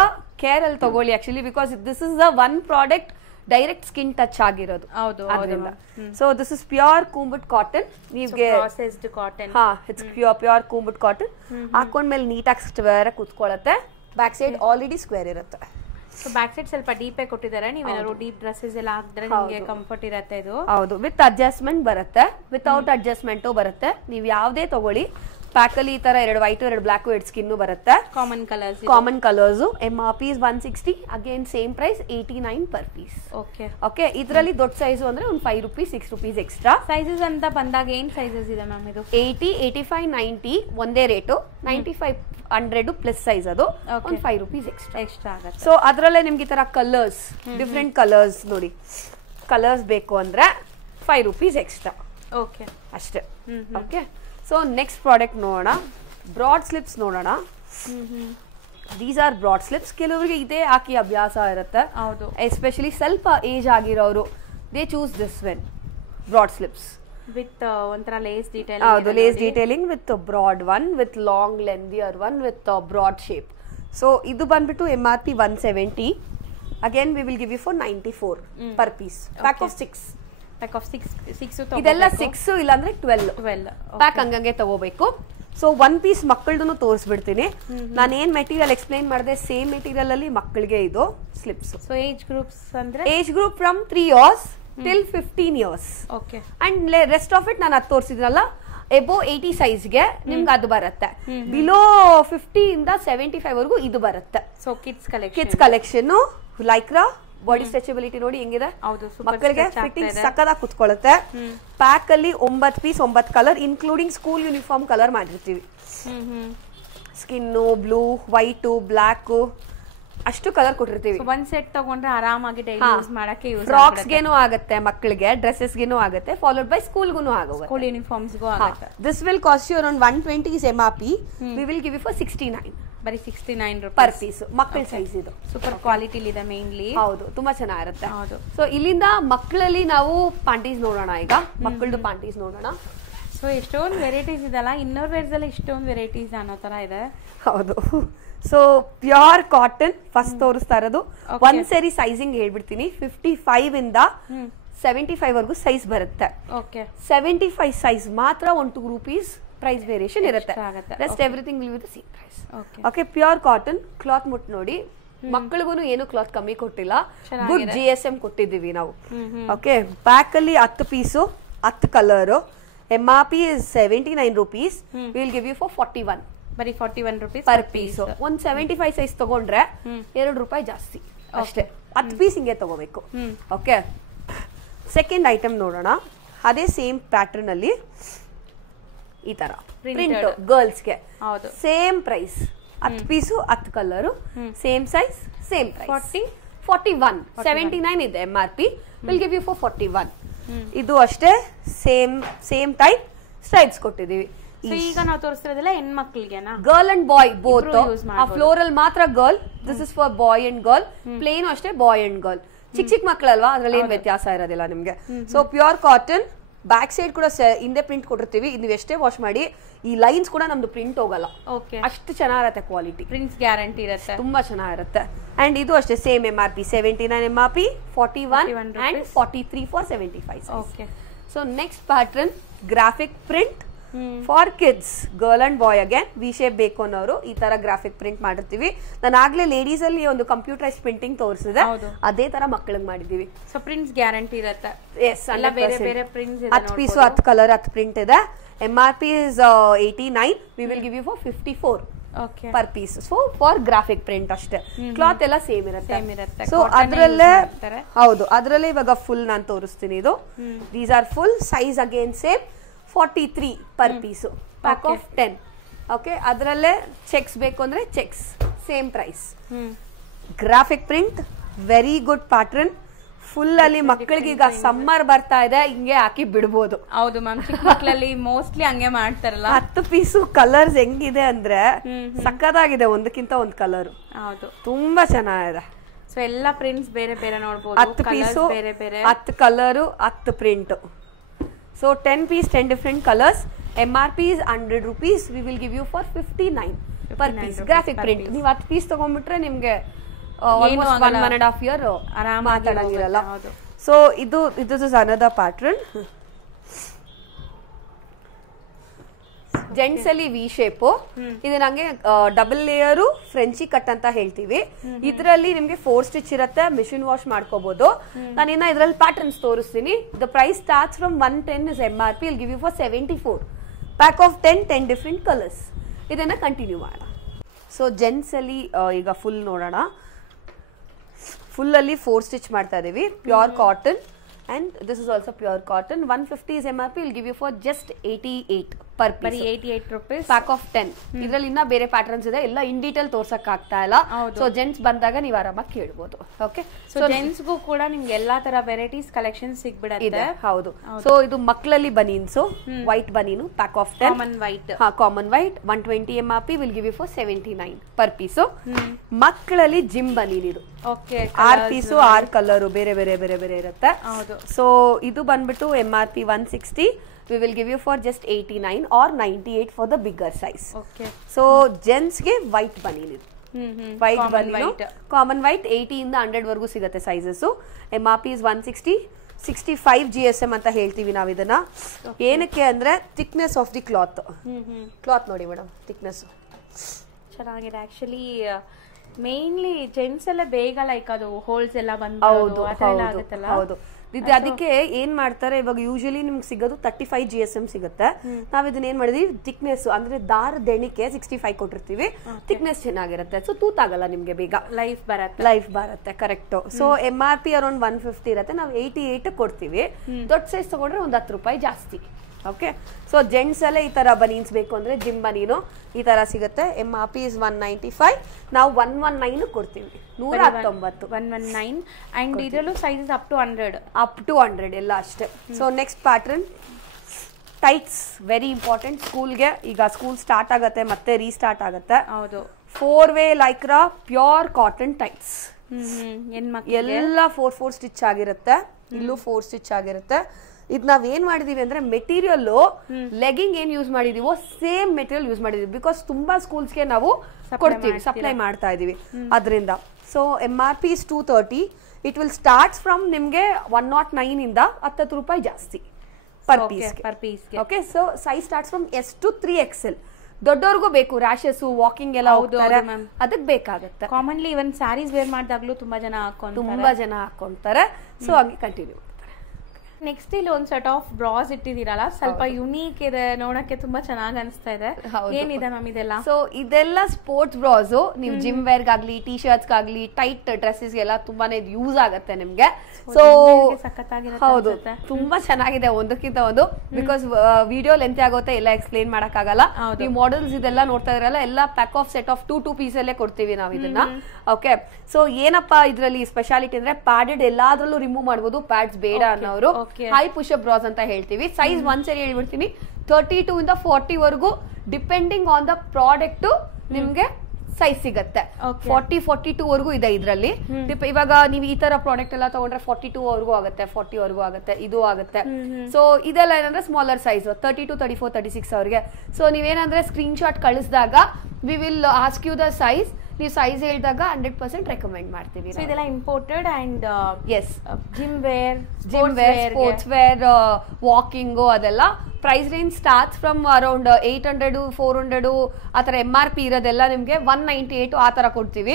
ಕೇರ್ ಅಲ್ಲಿ ತಗೊಳ್ಳಿ actually, because this is the one product direct skin touch ಆಗಿರೋದು. ಅದರಿಂದ so this is pure combed cotton. ನೀವ್ಗೆ ಹಾ, ಇಟ್ಸ್ ಪ್ಯೂರ್ ಕೂಂಬಟ್ ಕಾಟನ್. ಹಾಕೊಂಡ್ಮೇಲೆ ನೀಟಾಗಿ ಸ್ಕ್ವೇರ್ ಕೂತ್ಕೊಳ್ಳುತ್ತೆ. ಬ್ಯಾಕ್ ಸೈಡ್ ಆಲ್ರೆಡಿ ಸ್ಕ್ವೇರ್ ಇರುತ್ತೆ. ಸೊ ಬ್ಯಾಕ್ ಸೈಡ್ ಸ್ವಲ್ಪ ಡೀಪ್ ಆಗಿ ಕೊಟ್ಟಿದ್ದಾರೆ. ನೀವೇನಾದ್ರು ಡೀಪ್ ಡ್ರೆಸ್ಸಸ್ ಎಲ್ಲ ಹಾಕಿದ್ರೆ ನಿಮಗೆ ಕಂಫರ್ಟ್ ಇರುತ್ತೆ ಇದು. ಹೌದು, ವಿತ್ ಅಡ್ಜಸ್ಟ್ಮೆಂಟ್ ಬರುತ್ತೆ, ವಿತೌಟ್ ಅಡ್ಜಸ್ಟ್ಮೆಂಟು ಬರುತ್ತೆ. ನೀವು ಯಾವುದೇ ತಗೊಳ್ಳಿ. ಪ್ಯಾಕ್ ಅಲ್ಲಿ ಈ ತರ 2 white 2 black 2 skin ಬರುತ್ತೆ. Common colours. MRP is 160. Again same price 89 per piece. Okay. ಇದರಲ್ಲಿ ದೊಡ್ಡ ಸೈಜ್ ಅಂದ್ರೆ ಒಂದು 5 rupees 6 rupees ಎಕ್ಸ್ಟ್ರಾ. ಸೈಜಸ್ ಅಂತ ಬಂದಾಗ ಏನ್ ಸೈಜಸ್ ಇದೆ ಮ್ಯಾಮ್ ಇದು? 80, 85, 90 ಒಂದೇ ರೇಟು. 95, 100 ಪ್ಲಸ್ ಸೈಜ್ ಅದು ಒಂದು 5 rupees ಎಕ್ಸ್ಟ್ರಾ ಆಗುತ್ತೆ. ಸೊ ಅದರಲ್ಲೇ ನಿಮ್ಗೆ ಈ ತರ ಕಲರ್ಸ್, ಡಿಫ್ರೆಂಟ್ ಕಲರ್ಸ್ ನೋಡಿ. ಕಲರ್ಸ್ ಬೇಕು ಅಂದ್ರೆ 5 rupees ಎಕ್ಸ್ಟ್ರಾ. ಓಕೆ, ಅಷ್ಟೇ. ಓಕೆ. ಸೊ ನೆಕ್ಸ್ಟ್ ಪ್ರಾಡಕ್ಟ್ ನೋಡೋಣ. ಬ್ರಾಡ್ ಸ್ಲಿಪ್ಸ್ ನೋಡೋಣ. These are broad slips. ಕೆಲವರಿಗೆ ಇದೇ ಹಾಕಿ ಅಭ್ಯಾಸ ಇರುತ್ತೆ. ಹೌದು, ಎಸ್ಪೆಷಲಿ ಸ್ವಲ್ಪ ಏಜ್ ಆಗಿರೋರು they choose this when broad slips with ಒಂಥರ ಲೇಸ್ ಡೀಟೇಲ್. ಹೌದು, lace detailing with broad one, with long lengthier one, with broad shape. So ಇದು ಬಂದ್ಬಿಟ್ಟು MRP 170. Again we will give you for 94 per piece. Pack of 6. ಇದೆಲ್ಲ 6 ಇಲ್ಲಾಂದ್ರೆ 12 pack ಹಂಗಂಗೆ ತಗೋಬೇಕು. So 1 piece ಮಕ್ಕಳನ್ನು ತೋರಿಸ್ಬಿಡ್ತೀನಿ. ನಾನು ಏನ್ ಮೆಟೀರಿಯಲ್ ಎಕ್ಸ್ಪ್ಲೈನ್ ಮಾಡಿದೆ ಸೇಮ್ ಮೆಟೀರಿಯಲ್ ಅಲ್ಲಿ ಮಕ್ಕಳಿಗೆ ಇದು ಸ್ಲಿಪ್ಸ್. ಸೊ ಏಜ್ ಗ್ರೂಪ್ಸ್ ಅಂದ್ರೆ age group from 3 years till 15 years. Okay. And rest of it ನಾನು ಅದು ತೋರಿಸಿದ್ರಲ್ಲ ಎಬೋ 80 ಸೈಜ್ಗೆ ನಿಮ್ಗೆ ಅದು ಬರುತ್ತೆ. ಬಿಲೋ 50 ಇಂದ 75 ವರೆಗೂ ಇದು ಬರುತ್ತೆ. So kids collection Lycra. Body stretchability ನೋಡಿ ಹೆಂಗಿದೆ. ಮಕ್ಕಳಿಗೆ ಫಿಟ್ಟಿಂಗ್ ಸಕ್ಕದಾಗಿ ಕುತ್ಕೊಳ್ಳುತ್ತೆ. ಪ್ಯಾಕ್ ಅಲ್ಲಿ 9 piece 9 colour including school uniform colour ಮಾಡಿರ್ತೀವಿ. ಸ್ಕಿನ್ನು, ಬ್ಲೂ, ವೈಟ್, ಬ್ಲಾಕ್ ಅಷ್ಟು ಕಲರ್ ಕೊಟ್ಟಿರ್ತೀವಿ. ಒಂದ್ ಸೆಟ್ ತಗೊಂಡ್ರೆ ಆರಾಮಾಗಿ ಡೈಲಿ ಯೂಸ್ ಮಾಡಕ್ಕೆ ಫ್ರಾಕ್ಸ್ ಗೆನೂ ಆಗುತ್ತೆ, ಮಕ್ಕಳಿಗೆ ಡ್ರೆಸ್ಸಸ್ ಗೆನೂ ಆಗುತ್ತೆ, ಫಾಲೋಡ್ ಬೈ ಸ್ಕೂಲ್ ಗೂ ಆಗುತ್ತೆ, ಸ್ಕೂಲ್ ಯೂನಿಫಾರ್ಮ್ಸ್ ಗೂ ಆಗುತ್ತೆ. This will cost you around 120 is MRP. We will give you for 69. ಬರೀ 69 rupees ಪರ್ ಪೀಸ್. ಮಕ್ಕಳ ಸೈಜ್ ಇದು ಸೂಪರ್ ಕ್ವಾಲಿಟಿ ಇದೆ ಮೇನ್ಲಿ. ಹೌದು, ತುಂಬಾ ಚೆನ್ನಾಗಿರುತ್ತೆ. ಸೊ ಇಲ್ಲಿಂದ ಮಕ್ಕಳಲ್ಲಿ ನಾವು ಪ್ಯಾಂಟೀಸ್ ನೋಡೋಣ. ಈಗ ಮಕ್ಕಳದು ಪ್ಯಾಂಟೀಸ್ ನೋಡೋಣ. ಸೊ ಎಷ್ಟೊಂದು ವೆರೈಟೀಸ್ ಇದೆಲ್ಲ, ಇನ್ನರ್ ವೇರ್ಸ್ ಅಲ್ಲಿ ಇಷ್ಟೊಂದು ವೆರೈಟೀಸ್ ಅನ್ನೋ ತರ ಇದೆ. ಹೌದು. ಸೊ ಪ್ಯೂರ್ ಕಾಟನ್ ಫಸ್ಟ್ ತೋರಿಸ್ತಾ ಇರೋದು. ಒಂದ್ ಸರಿ ಸೈಜಿಂಗ್ ಹೇಳ್ಬಿಡ್ತೀನಿ. 55 ಇಂದ 75 ವರೆಗೂ ಸೈಜ್ ಬರುತ್ತೆ. 75 ಸೈಜ್ ಮಾತ್ರ 1-2 rupees ಪ್ರೈಸ್ ವೇರಿಯೇಷನ್ ಇರುತ್ತೆ. Rest everything will be the same price. Okay. Pure cotton. Cloth ಮುಟ್ ನೋಡಿ. ಮಕ್ಕಳಿಗೂ ಏನು ಕ್ಲಾತ್ ಕಮ್ಮಿ ಕೊಟ್ಟಿಲ್ಲ. ಗುಡ್ GSM ಕೊಟ್ಟಿದ್ದೀವಿ ನಾವು. ಓಕೆ. ಬ್ಯಾಕ್ ಅಲ್ಲಿ 10 piece 10 colour. MRP is 79 rupees. We will give you for 41. ಬರೀ 41 rupees ಪರ್ ಪೀಸ್. ಒಂದು 75 ಸೈಜ್ ತಗೊಂಡ್ರೆ 2 ರೂಪಾಯಿ ಜಾಸ್ತಿ ಅಷ್ಟೇ. 10 ಪೀಸ್ ಹಿಂಗೆ ತಗೋಬೇಕು. ಓಕೆ. ಸೆಕೆಂಡ್ ಐಟಮ್ ನೋಡೋಣ. ಅದೇ ಸೇಮ್ ಪ್ಯಾಟರ್ನ್ ಅಲ್ಲಿ ಈ ತರ ಪ್ರಿಂಟ್ ಗರ್ಲ್ಸ್ಗೆ same price. 10 piece 10 colour, same size, same price. 41 79 ಇದೆ MRP, will give you for 41. ಇದು ಅಷ್ಟೇ ಸೇಮ್ ಟೈಪ್ ಸ್ಟ್ರೈಪ್ಸ್ ಕೊಟ್ಟಿದೀವಿ. ಈಗ ನಾವು ತೋರಿಸ್ತಿರೋದೆಲ್ಲ ಹೆಣ್ಮಕ್ಳಿಗೆನಾ? Girl and boy both. ಆ ಫ್ಲೋರಲ್ ಮಾತ್ರ girl, this is for boy and girl. Plain ಅಷ್ಟೇ ಬಾಯ್ ಅಂಡ್ ಗರ್ಲ್. ಚಿಕ್ಕ ಮಕ್ಕಳಲ್ವಾ, ಅದ್ರಲ್ಲಿ ಏನ್ ವ್ಯತ್ಯಾಸ ಇರೋದಿಲ್ಲ ನಿಮ್ಗೆ. So pure cotton, back side ಕೂಡ ಹಿಂದೆ ಪ್ರಿಂಟ್ ಕೊಟ್ಟಿರ್ತೀವಿ. ನೀವು ಎಷ್ಟೇ ವಾಶ್ ಮಾಡಿ ಈ ಲೈನ್ಸ್ ಕೂಡ ನಮ್ದು ಪ್ರಿಂಟ್ ಹೋಗಲ್ಲ, ಅಷ್ಟು ಚೆನ್ನಾಗಿರುತ್ತೆ ಕ್ವಾಲಿಟಿ. ಪ್ರಿಂಟ್ಸ್ ಗ್ಯಾರಂಟಿ ಇರುತ್ತೆ, ತುಂಬಾ ಚೆನ್ನಾಗಿರುತ್ತೆ. ಅಂಡ್ ಇದು ಅಷ್ಟೇ same MRP 79 MRP, 41 and 43 for 75 size. So next pattern graphic print for kids, girl and boy. Again V shape ಬೇಕು ಅನ್ನೋರು ಈ ತರ ಗ್ರಾಫಿಕ್ ಪ್ರಿಂಟ್ ಮಾಡಿರ್ತೀವಿ. ನಾನು ಆಗ್ಲೇ ಲೇಡೀಸ್ ಅಲ್ಲಿ ಒಂದು ಕಂಪ್ಯೂಟರೈಸ್ ಪ್ರಿಂಟಿಂಗ್ ತೋರಿಸಿದೆ, ಅದೇ ತರ ಮಕ್ಕಳಿಗೆ ಮಾಡಿದೀವಿ. ಸೊ ಪ್ರಿಂಟ್ಸ್ ಗ್ಯಾರಂಟಿ ಇರುತ್ತೆ. ಎಸ್, ಬೇರೆ ಬೇರೆ ಪ್ರಿಂಟ್ಸ್ 10 ಪೀಸು 10 ಕಲರ್ 10 ಪ್ರಿಂಟ್ ಇದೆ. MRP is 89, we will give you for 54 per piece. So for graphic print ಅಷ್ಟೇ. ಕ್ಲಾತ್ ಎಲ್ಲ ಸೇಮ್ ಇರುತ್ತೆ. ಸೊ ಅದ್ರಲ್ಲೇ ಹೌದು, ಅದ್ರಲ್ಲೇ ಇವಾಗ ಫುಲ್ ನಾನು ತೋರಿಸ್ತೀನಿ. ಇದು these are full size, again same 43 per piece, pack of 10. Okay, ಅದರಲ್ಲೇ ಚೆಕ್ಸ್ ಬೇಕು ಅಂದ್ರೆ checks, same price. Graphic print, very good pattern. Full ಅಲ್ಲಿ ಮಕ್ಕಳಿಗೆ ಈಗ ಸಮ್ಮರ್ ಬರ್ತಾ ಇದೆ, ಹಿಂಗೆ ಹಾಕಿ ಬಿಡ್ಬೋದು. ಹೌದು ಮ್ಯಾಮ್, ಚಿಕ್ಕ ಮಕ್ಕಳಲ್ಲಿ ಮೋಸ್ಟ್ಲಿ ಹಂಗೆ ಮಾಡ್ತಾರಲ್ಲ. 10 ಪೀಸು ಕಲರ್ಸ್ ಹೆಂಗಿದೆ ಅಂದ್ರೆ ಸಕ್ಕದಾಗಿದೆ, ಒಂದಕ್ಕಿಂತ ಒಂದು ಕಲರ್. ಹೌದು, ತುಂಬಾ ಚೆನ್ನಾಗಿದೆ. ಸೊ ಎಲ್ಲ ಪ್ರಿಂಟ್ಸ್ ಬೇರೆ ಬೇರೆ ನೋಡಬಹುದು. 10 piece 10 colour 10 print. So 10 piece 10 different colors. MRP is 100 rupees. We will give you for 59 per piece. Graphic print. ನೀವು 10 piece ತಗೊಂಡ್ಬಿಟ್ರೆ ನಿಮ್ಗೆ almost 1.5 year ಮಾತಾಡಂಗಿರಲ್ಲ. So ಇದು is another pattern. ಜೆಂಟ್ಸ್ ಅಲ್ಲಿ ವಿ ಶೇಪ್, ಇದು ನಂಗೆ ಡಬಲ್ ಲೇಯರು ಫ್ರೆಂಚಿ ಕಟ್ ಅಂತ ಹೇಳ್ತೀವಿ. ಇದರಲ್ಲಿ ನಿಮ್ಗೆ 4 ಸ್ಟಿಚ್ ಇರುತ್ತೆ, ಮಿಷಿನ್ ವಾಶ್ ಮಾಡ್ಕೋಬಹುದು. ನಾನು ಇನ್ನ ಇದ್ರಲ್ಲಿ ಪ್ಯಾಟರ್ನ್ಸ್ ತೋರಿಸ್ತೀನಿ. The price starts from 110 is MRP, will give you for 74. Pack of 10 different colours. ಇದನ್ನ ಕಂಟಿನ್ಯೂ ಮಾಡೋಣ. ಸೊ ಜೆಂಟ್ಸ್ ಅಲ್ಲಿ ಈಗ ಫುಲ್ ನೋಡೋಣ. ಫುಲ್ ಅಲ್ಲಿ 4 ಸ್ಟಿಚ್ ಮಾಡ್ತಾ ಇದೀವಿ, pure cotton. And this is also pure cotton. 150 is MRP, will give you for just 88 per piece. Bari 88 rupees. Pack of 10. ಇದರಲ್ಲಿ ಇನ್ನ ಬೇರೆ ಪ್ಯಾಟರ್ನ್ಸ್ ಇದೆ, ಎಲ್ಲ ಇನ್ ಡೀಟೇಲ್ ತೋರ್ಸಕ್ ಆಗ್ತಾ ಇಲ್ಲ. ಸೊ ಜೆಂಟ್ಸ್ ಬಂದಾಗ ನೀವು ಆರಾಮಾಗಿ ಕೇಳಬಹುದು. ಓಕೆ, ಸೊ ಜೆಂಟ್ಸ್ ಗೂ ಕೂಡ ನಿಮ್ಗೆ ಎಲ್ಲಾ ತರ ವೆರೈಟೀಸ್ ಕಲೆಕ್ಷನ್ ಸಿಗ್ಬಿಡುತ್ತೆ. ಹೌದು. ಸೊ ಇದು ಮಕ್ಕಳಲ್ಲಿ banians, white banian, pack of 10. Common white. Common white 120 MRP, will give you for 79 per piece. ಮಕ್ಕಳಲ್ಲಿ ಜಿಮ್ ಬನೀನ್ ಇದು. ಓಕೆ, 6 ಪೀಸು 6 ಕಲರ್ ಬೇರೆ ಬೇರೆ ಬೇರೆ ಬೇರೆ ಇರುತ್ತೆ. ಸೊ ಇದು ಬಂದ್ಬಿಟ್ಟು MRP 160, we will give you for just 89 or 98 for the bigger size. Okay. So gents ಗೆ ವೈಟ್ ಬನೀನ್ ಇದು. ವೈಟ್ ಬನೀನು ಕಾಮನ್ ವೈಟ್ 80 ಇಂದ 100 ವರೆಗೂ ಸಿಗುತ್ತೆ ಸೈಜಸ್. MRP is 160, 65 GSM ಅಂತ ಹೇಳ್ತೀವಿ ನಾವು ಇದನ್ನ. ಏನಕ್ಕೆ ಅಂದ್ರೆ thickness of the cloth. Cloth ನೋಡಿ ಮೇಡಮ್, ಥಿಕ್ನೆಸ್ ಚೆನ್ನಾಗಿದೆ. ಆಕ್ಚುಲಿ ಮೇನ್ಲಿ ಜೆಂಟ್ಸ್ ಎಲ್ಲ ಬೇಗ ಲೈಕ್ ಅದು ಹೋಲ್ಸ್ ಎಲ್ಲ ಬಂದು ಆಗುತ್ತಲ್ಲ. ಹೌದು, ಅದಕ್ಕೆ ಏನ್ ಮಾಡ್ತಾರೆ ಇವಾಗ ಯೂಶಲಿ ನಿಮ್ಗೆ ಸಿಗೋದು 35 GSM ಸಿಗುತ್ತೆ. ನಾವ್ ಇದನ್ನ ಏನ್ ಮಾಡಿದ್ವಿ, ಥಿಕ್ನೆಸ್ ಅಂದ್ರೆ ದಾರದ ಎಣಿಕೆ 65 ಕೊಟ್ಟಿರ್ತೀವಿ. ಥಿಕ್ನೆಸ್ ಚೆನ್ನಾಗಿರುತ್ತೆ, ಸೊ ತೂತಾಗಲ್ಲ ನಿಮ್ಗೆ, ಬೇಗ ಲೈಫ್ ಬರುತ್ತೆ. ಕರೆಕ್ಟ್. ಸೊ MRP ಅರೌಂಡ್ 150 ಇರುತ್ತೆ, ನಾವು 88 ಕೊಡ್ತೀವಿ. ದೊಡ್ಡ ಸೈಜ್ ತಗೊಂಡ್ರೆ ಒಂದು 10 ರೂಪಾಯಿ ಜಾಸ್ತಿ. ಓಕೆ, ಸೊ ಜೆಂಟ್ಸ್ ಎಲ್ಲ ಈ ತರ ಬನೀನ್ಸ್ ಬೇಕು ಅಂದ್ರೆ ಜಿಮ್ ಬನೀನು ಈ ತರ ಸಿಗುತ್ತೆ. MRP is 195, ನಾವು 119 ಕೊಡ್ತೀವಿ. 119 119. ಅಂಡ್ ಇದರಲ್ಲೂ ಸೈಜಸ್ ಅಪ್ ಟು 100 ಎಲ್ಲ ಅಷ್ಟೇ. So next pattern tights, very important. ಸ್ಕೂಲ್ಗೆ ಈಗ ಸ್ಕೂಲ್ ಸ್ಟಾರ್ಟ್ ಆಗುತ್ತೆ, ಮತ್ತೆ ರೀಸ್ಟಾರ್ಟ್ ಆಗುತ್ತೆ. ಹೌದು, 4-way Lycra pure cotton tights. ಎಲ್ಲ 4 ಸ್ಟಿಚ್ ಆಗಿರುತ್ತೆ, ಇಲ್ಲೂ 4 ಸ್ಟಿಚ್ ಆಗಿರುತ್ತೆ. ಇದು ನಾವ್ ಏನ್ ಮಾಡಿದೀವಿ ಅಂದ್ರೆ ಮೆಟೀರಿಯಲ್ ಲೆಗಿಂಗ್ ಏನ್ ಯೂಸ್ ಮಾಡಿದೀವೋ ಸೇಮ್ ಮೆಟೀರಿಯಲ್ ಯೂಸ್ ಮಾಡಿದೀವಿ. ಬಿಕಾಸ್ ತುಂಬಾ ಸ್ಕೂಲ್ಸ್ಗೆ ನಾವು ಕೊಡ್ತೀವಿ, ಸಪ್ಲೈ ಮಾಡ್ತಾ ಇದೀವಿ ಅದರಿಂದ. So MRP is 230. It will starts from ನಿಮ್ಗೆ 109 ಇಂದ 10 ರೂಪಾಯಿ ಜಾಸ್ತಿ per piece. Okay, so size starts from S to 3XL. ದೊಡ್ಡವ್ರಿಗೂ ಬೇಕು, ರ್ಯಾಶಸ್, ವಾಕಿಂಗ್ ಎಲ್ಲ ಹೋಗ್ತಾರೆ, ಅದಕ್ಕೆ ಬೇಕಾಗುತ್ತೆ. ಕಾಮನ್ಲಿ ಇವನ್ ಸ್ಯಾರೀಸ್ ವೇರ್ ಮಾಡಿದಾಗ್ಲೂ ತುಂಬಾ ಜನ ಹಾಕೊಂತಾರೆ. ಸೊ ಹಂಗೆ ಕಂಟಿನ್ಯೂ. ನೆಕ್ಸ್ಟ್ ಇಲ್ಲಿ ಒಂದ್ ಸೆಟ್ ಆಫ್ ಬ್ರಾಸ್ ಇಟ್ಟಿದ್ದೀರಲ್ಲ, ಸ್ವಲ್ಪ ಯುನೀಕ್ ಇದೆ, ನೋಡಕ್ಕೆ ತುಂಬಾ ಚೆನ್ನಾಗಿ ಅನಿಸ್ತಾ ಇದೆ. ಏನಿದೆ ಮ್ಯಾಮ್ ಇದೆಲ್ಲ? ಸೊ ಇದೆಲ್ಲ ಸ್ಪೋರ್ಟ್ಸ್ ಬ್ರಾಸ್, ನೀವು ಜಿಮ್ ವೇರ್ ಗಾಗ್ಲಿ, ಟಿ ಶರ್ಟ್ಸ್ ಗಾಗ್ಲಿ, ಟೈಟ್ ಡ್ರೆಸ್ಸಸ್ ಗೆಲ್ಲ ತುಂಬಾನೇ ಯೂಸ್ ಆಗುತ್ತೆ ನಿಮ್ಗೆ. ಸೊ ಹೌದು, ತುಂಬಾ ಚೆನ್ನಾಗಿದೆ ಒಂದಕ್ಕಿಂತ ಒಂದು. ಬಿಕಾಸ್ ವಿಡಿಯೋ ಲೆಂತ್ ಆಗುತ್ತೆ, ಎಲ್ಲ ಎಕ್ಸ್ಪ್ಲೇನ್ ಮಾಡಕ್ ಆಗಲ್ಲ. ನೀವು ಮಾಡೆಲ್ಸ್ ಇದೆಲ್ಲ ನೋಡ್ತಾ ಇದ್ರಲ್ಲ, ಎಲ್ಲ pack of set of 2 piece ಅಲ್ಲೇ ಕೊಡ್ತೀವಿ ನಾವು ಇದನ್ನ. ಓಕೆ, ಸೊ ಏನಪ್ಪಾ ಇದ್ರಲ್ಲಿ ಸ್ಪೆಷಾಲಿಟಿ ಅಂದ್ರೆ ಪ್ಯಾಡೆಡ್ ಎಲ್ಲಾದ್ರಲ್ಲೂ ರಿಮೂವ್ ಮಾಡಬಹುದು, ಪ್ಯಾಡ್ಸ್ ಬೇಡ ಅನ್ನೋರು ಹೈ ಪುಷಪ್ ಬ್ರಾಸ್ ಅಂತ ಹೇಳ್ತೀವಿ. ಸೈಜ್ ಒಂದ್ಸರಿ ಹೇಳ್ಬಿಡ್ತೀನಿ, 32 ಇಂದ 40 ವರೆಗೂ ಡಿಪೆಂಡಿಂಗ್ ಆನ್ ದ ಪ್ರಾಡಕ್ಟ್ ನಿಮ್ಗೆ ಸೈಜ್ ಸಿಗತ್ತೆ. 40-42 ವರೆಗೂ ಇದೆ ಇದ್ರಲ್ಲಿ. ಇವಾಗ ನೀವು ಈ ತರ ಪ್ರಾಡಕ್ಟ್ ಎಲ್ಲ ತಗೊಂಡ್ರೆ 42 ವರೆಗೂ ಆಗುತ್ತೆ, 40 ವರೆಗೂ ಆಗುತ್ತೆ, ಇದು ಆಗುತ್ತೆ. ಸೊ ಇದೆಲ್ಲ ಏನಂದ್ರೆ ಸ್ಮಾಲರ್ ಸೈಜ್ 32, 34, 36 ಅವ್ರಿಗೆ. ಸೊ ನೀವೇನಂದ್ರೆ ಸ್ಕ್ರೀನ್ ಶಾಟ್ ಕಳಿಸಿದಾಗ we will ask you the size. ನೀವು ಸೈಜ್ ಹೇಳಿದಾಗ 100% ರೆಕಮೆಂಡ್ ಮಾಡ್ತೀವಿ. ಇದೆಲ್ಲ imported and yes, gym wear, sports wear, walking ಅದೆಲ್ಲ. Price range starts from around 800, 400 ಆತರ MRP ಇರೋದೆಲ್ಲ ನಿಮ್ಗೆ 198 ಆತರ ಕೊಡ್ತೀವಿ.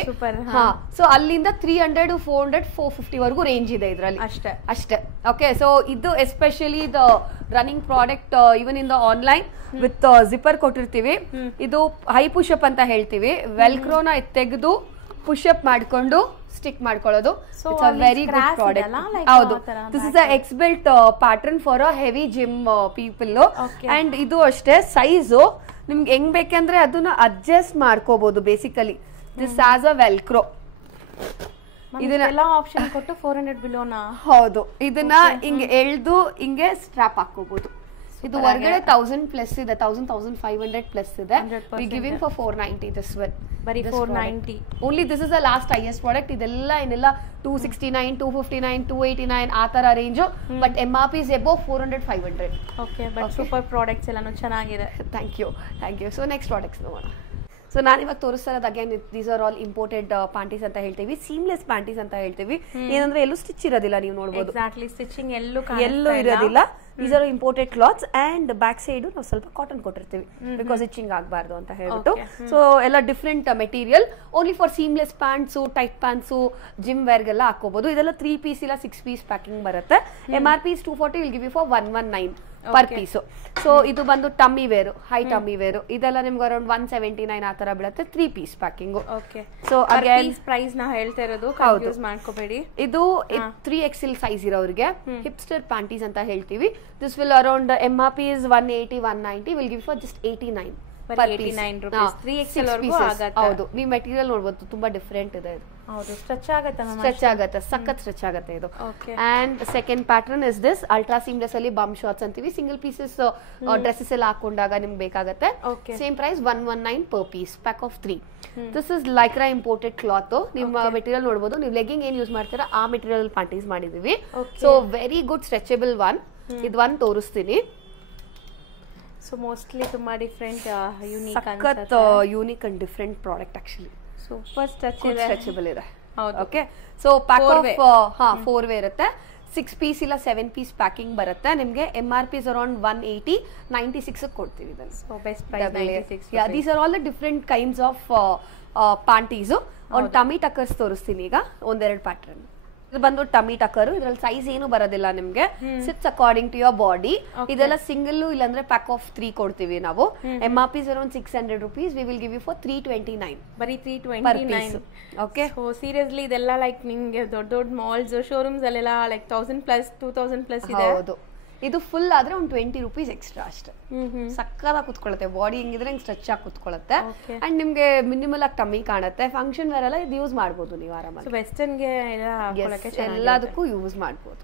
ಸೊ ಅಲ್ಲಿಂದ 300, 400, 450 ವರೆಗೂ ರೇಂಜ್ ಇದೆ ಇದ್ರಲ್ಲಿ ಅಷ್ಟೇ. ಓಕೆ, ಸೊ ಇದು especially the running product even in the online with zipper ಕೊಟ್ಟಿರ್ತೀವಿ. ಇದು ಹೈ ಪುಷಪ್ ಅಂತ ಹೇಳ್ತೀವಿ. ವೆಲ್ಕ್ರೋನ ತೆಗೆದು ಪುಷಪ್ ಮಾಡ್ಕೊಂಡು ಸ್ಟಿಕ್ ಮಾಡ್ಕೊಳ್ಳೋದು. It's a very good product. ಹೌದು, this is a X belt pattern for a heavy gym people. And ಇದು ಅಷ್ಟೇ, ಸೈಜು ನಿಮ್ಗೆ ಹೆಂಗ್ ಬೇಕಂದ್ರೆ ಅದನ್ನ ಅಡ್ಜಸ್ಟ್ ಮಾಡ್ಕೋಬಹುದು. Basically this has a velcro. ಇದನ್ನೆಲ್ಲ ಆಪ್ಷನ್ ಕೊಟ್ಟು 400 ಬಿಲೋನಾ? ಹೌದು, ಇದನ್ನ ಹಿಂಗೆ ಎಳ್ದು ಹಿಂಗೆ ಸ್ಟ್ರಾಪ್ ಹಾಕೋಬಹುದು. ಇದು ಹೊರಗಡೆ 1000 ಪ್ಲಸ್ ಇದೆ, 1500 ಪ್ಲಸ್ ಇದೆ. We giving for 490 this one. ಬರೀ 490 only. This is the last highest product. ಇದೆಲ್ಲ ಏನೆಲ್ಲ 269, 259, 289 ಆ ತರ range. But MRP is above 400, 500. Okay, but super products ಎಲ್ಲಾನು ಚೆನ್ನಾಗಿದೆ. Thank you. So next products ನೋಡೋಣ. ಸೊ ನಾನು ಇವಾಗ ತೋರಿಸ್ತಾ ಇರೋದು again these are all imported panties ಅಂತ ಹೇಳ್ತೀವಿ, ಸೀಮ್ಲೆಸ್ ಪ್ಯಾಂಟೀಸ್ ಅಂತ ಹೇಳ್ತೀವಿ. ಏನಂದ್ರೆ ಎಲ್ಲೂ ಸ್ಟಿಚ್ ಇರೋದಿಲ್ಲ, ನೀವು ನೋಡಬಹುದು. ಎಕ್ಸಾಕ್ಟ್ಲಿ, ಸ್ಟಿಚಿಂಗ್ ಎಲ್ಲೂ ಇರೋದಿಲ್ಲ. These are imported clothes. And back side ನಾವು ಸ್ವಲ್ಪ ಕಾಟನ್ ಕೊಟ್ಟಿರ್ತೀವಿ, ಬಿಕಾಸ್ ಇಚಿಂಗ್ ಆಗಬಾರ್ದು ಅಂತ ಹೇಳ್ಬಿಟ್ಟು. ಸೊ ಎಲ್ಲ different material, only for seamless pants, tight pants, gym ವೇರ್ಗೆಲ್ಲ ಹಾಕೋಬಹುದು. ಇದೆಲ್ಲ 3 ಪೀಸ್ ಇಲ್ಲ 6 ಪೀಸ್ ಪ್ಯಾಕಿಂಗ್ ಬರುತ್ತೆ. MRP is 240, will give you for 119 per piece. So ಇದು ಬಂದು tummy wear, high tummy wear. ಇದೆಲ್ಲ ನಿಮ್ಗೆ ಅರೌಂಡ್ 179 ಆ ತರ ಬೀಳುತ್ತೆ, 3 piece packing. So again price ನಾ ಹೇಳ್ತಾ ಇರೋದು, ಕನ್ಫ್ಯೂಸ್ ಮಾಡ್ಕೋಬೇಡಿ. ಇದು 3XL ಸೈಜ್ ಇರೋರಿಗೆ ಹಿಪ್ಸ್ಟರ್ ಪ್ಯಾಂಟೀಸ್ ಅಂತ ಹೇಳ್ತೀವಿ. This will around MRP is 180, 190, will give for just 89 per piece. 89 rupees. 3XL ವರೆಗೂ ಆಗುತ್ತೆ. ಹೌದು, ನೀವು ಮೆಟೀರಿಯಲ್ ನೋಡಬಹುದು, ತುಂಬಾ ಡಿಫರೆಂಟ್ ಇದೆ ಇದು. ಹೌದು, ಸ್ಟ್ರೆಚ್ ಆಗುತ್ತೆ ಮ್ಯಾಮ್. ಸ್ಟ್ರೆಚ್ ಆಗುತ್ತೆ, ಸಖತ್ ಸ್ಟ್ರೆಚ್ ಆಗುತ್ತೆ ಇದು. And second pattern is this ultra seamless ಅಲ್ಲಿ ಬಮ್ ಶಾರ್ಟ್ಸ್ ಅಂತೀವಿ. ಸಿಂಗಲ್ ಪೀಸಸ್ ಡ್ರೆಸ್ಸಸ್ ಎಲ್ಲ ಹಾಕೊಂಡಾಗ ನಿಮ್ಗೆ ಬೇಕಾಗುತ್ತೆ. Same price 119 per piece, pack of 3. This is Lycra imported cloth. ನಿಮ್ಮ ಮೆಟೀರಿಯಲ್ ನೋಡಬಹುದು. ನೀವು ಲೆಗ್ಗಿಂಗ್ ಏನ್ ಯೂಸ್ ಮಾಡ್ತೀರಾ ಆ ಮೆಟೀರಿಯಲ್ ಪ್ಯಾಂಟೀಸ್ ಮಾಡಿದೀವಿ. So very good stretchable one. ಇದು ಒನ್ ತೋರಿಸ್ತೀನಿ. ಸೊ ಮೋಸ್ಟ್ಲಿ ತುಂಬಾ ಡಿಫರೆಂಟ್, ಯೂನಿಕ್ ಸಖತ್ unique and different product actually. Super stretchable ಇದೆ. Okay, so pack of 4 way ಇರುತ್ತೆ. 6 ಪೀಸ್ ಇಲ್ಲ 7 ಪೀಸ್ ಪ್ಯಾಕಿಂಗ್ ಬರುತ್ತೆ. ನಿಮಗೆ MRP is around 180, 96 ಕೊಡ್ತೀವಿ ಇದನ್ನ. So best price 96. These are all the different kinds of panties. ಒಂದು tummy tuckers ತೋರಿಸ್ತೀನಿ ಈಗ, ಒಂದೆರಡು ಪ್ಯಾಟರ್ನ್. ಇದು ಬಂದು ಟಮ್ಮಿ ಟಕ್ಕರ್. ಇದ್ರಲ್ಲಿ ಸೈಜ್ ಏನು ಬರೋದಿಲ್ಲ ನಿಮ್ಗೆ, sits according to your body. ಇದೆಲ್ಲ ಸಿಂಗಲ್ ಇಲ್ಲಾಂದ್ರೆ ಪ್ಯಾಕ್ ಆಫ್ 3 ಕೊಡ್ತೀವಿ ನಾವು. MRP is around 600 rupees, we will give you for 329. ಬರೀ 329. ಓಕೆ, ಸೊ ಸೀರಿಯಸ್ಲಿ ಇದೆಲ್ಲ ಲೈಕ್ ನಿಮ್ಗೆ ದೊಡ್ಡ ದೊಡ್ಡ ಮಾಲ್ಸ್, ಶೋರೂಮ್ಸ್ ಅಲ್ಲೆಲ್ಲ ಲೈಕ್ 1000 ಪ್ಲಸ್ 2000 ಪ್ಲಸ್ ಇದೆ. ಹೌದು, ಇದು ಫುಲ್ ಆದ್ರೆ ಒಂದು 20 ರೂಪೀಸ್ ಎಕ್ಸ್ಟ್ರಾ ಅಷ್ಟೇ. ಸಕ್ಕದಾಗಿ ಕುತ್ಕೊಳ್ಳುತ್ತೆ, ಬಾಡಿ ಹೆಂಗಿದ್ರೆ ಹಿಂಗೆ ಸ್ಟ್ರೆಚ್ ಆಗಿ ಕುತ್ಕೊಳ್ಳುತ್ತೆ. ಅಂಡ್ ನಿಮ್ಗೆ ಮಿನಿಮಲ್ ಆಗಿ ಟಮ್ಮಿ ಕಾಣುತ್ತೆ. ಫಂಕ್ಷನ್ ವೇರ್ ಎಲ್ಲ ಇದು ಯೂಸ್ ಮಾಡಬಹುದು ನೀವು ಆರಾಮಾಗಿ. ವೆಸ್ಟರ್ನ್ಗೆ ಎಲ್ಲದಕ್ಕೂ ಯೂಸ್ ಮಾಡಬಹುದು.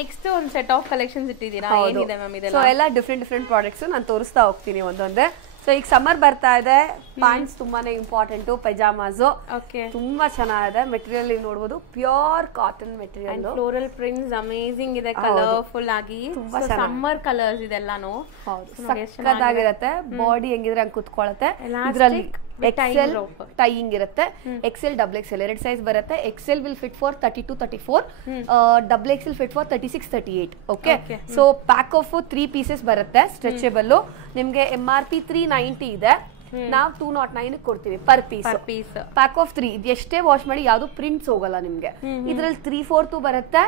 ನೆಕ್ಸ್ಟ್ ಒಂದು ಸೆಟ್ ಆಫ್ ಕಲೆಕ್ಷನ್ಸ್ ಇಟ್ಟಿದ್ದೀರಾ, ಏನಿದೆ ಮ್ಯಾಮ್ ಇದೆಲ್ಲ? ಸೊ ಎಲ್ಲ ಡಿಫ್ರೆಂಟ್ ಪ್ರಾಡಕ್ಟ್ಸ್ ನಾನು ತೋರಿಸ್ತಾ ಹೋಗ್ತೀನಿ ಒಂದೊಂದೇ. ಸೊ ಈಗ ಸಮ್ಮರ್ ಬರ್ತಾ ಇದೆ, ಪ್ಯಾಂಟ್ಸ್ ತುಂಬಾನೇ ಇಂಪಾರ್ಟೆಂಟ್. ಪೈಜಾಮಾಸ್ ತುಂಬಾ ಚೆನ್ನಾಗಿದೆ. ಮೆಟೀರಿಯಲ್ ನೀವು ನೋಡಬಹುದು, pure cotton material. Floral prints amazing ಇದೆ, ಕಲರ್ಫುಲ್ ಆಗಿ. ತುಂಬಾ ಸಮ್ಮರ್ ಕಲರ್ಸ್ ಇದೆಲ್ಲಾನು ಸಕ್ಕತ್ತಾಗಿರುತ್ತೆ. ಬಾಡಿ ಹೆಂಗಿದ್ರೆ ಹಂಗೆ ಕುತ್ಕೊಳ್ಳುತ್ತೆ. ಇದರಲ್ಲಿ XL ಟೈಯಿಂಗ್ ಇರುತ್ತೆ. XL, XXL 2 ಸೈಜ್ ಬರುತ್ತೆ. XL will fit for 32, 34. XXL fit for 36, 38. Okay, so pack of 3 pieces ಬರುತ್ತೆ, ಸ್ಟ್ರೆಚಬಲ್. ನಿಮ್ಗೆ MRP 390 ಇದೆ, ನಾವು 209 ಕೊಡ್ತೀವಿ ಪರ್ ಪೀಸ್. ಪ್ಯಾಕ್ ಆಫ್ 3 ಇದು ಎಷ್ಟೇ ವಾಶ್ ಮಾಡಿ ಯಾವ್ದು ಪ್ರಿಂಟ್ಸ್ ಹೋಗಲ್ಲ ನಿಮ್ಗೆ. ಇದ್ರಲ್ಲಿ 3/4 ಬರುತ್ತೆ,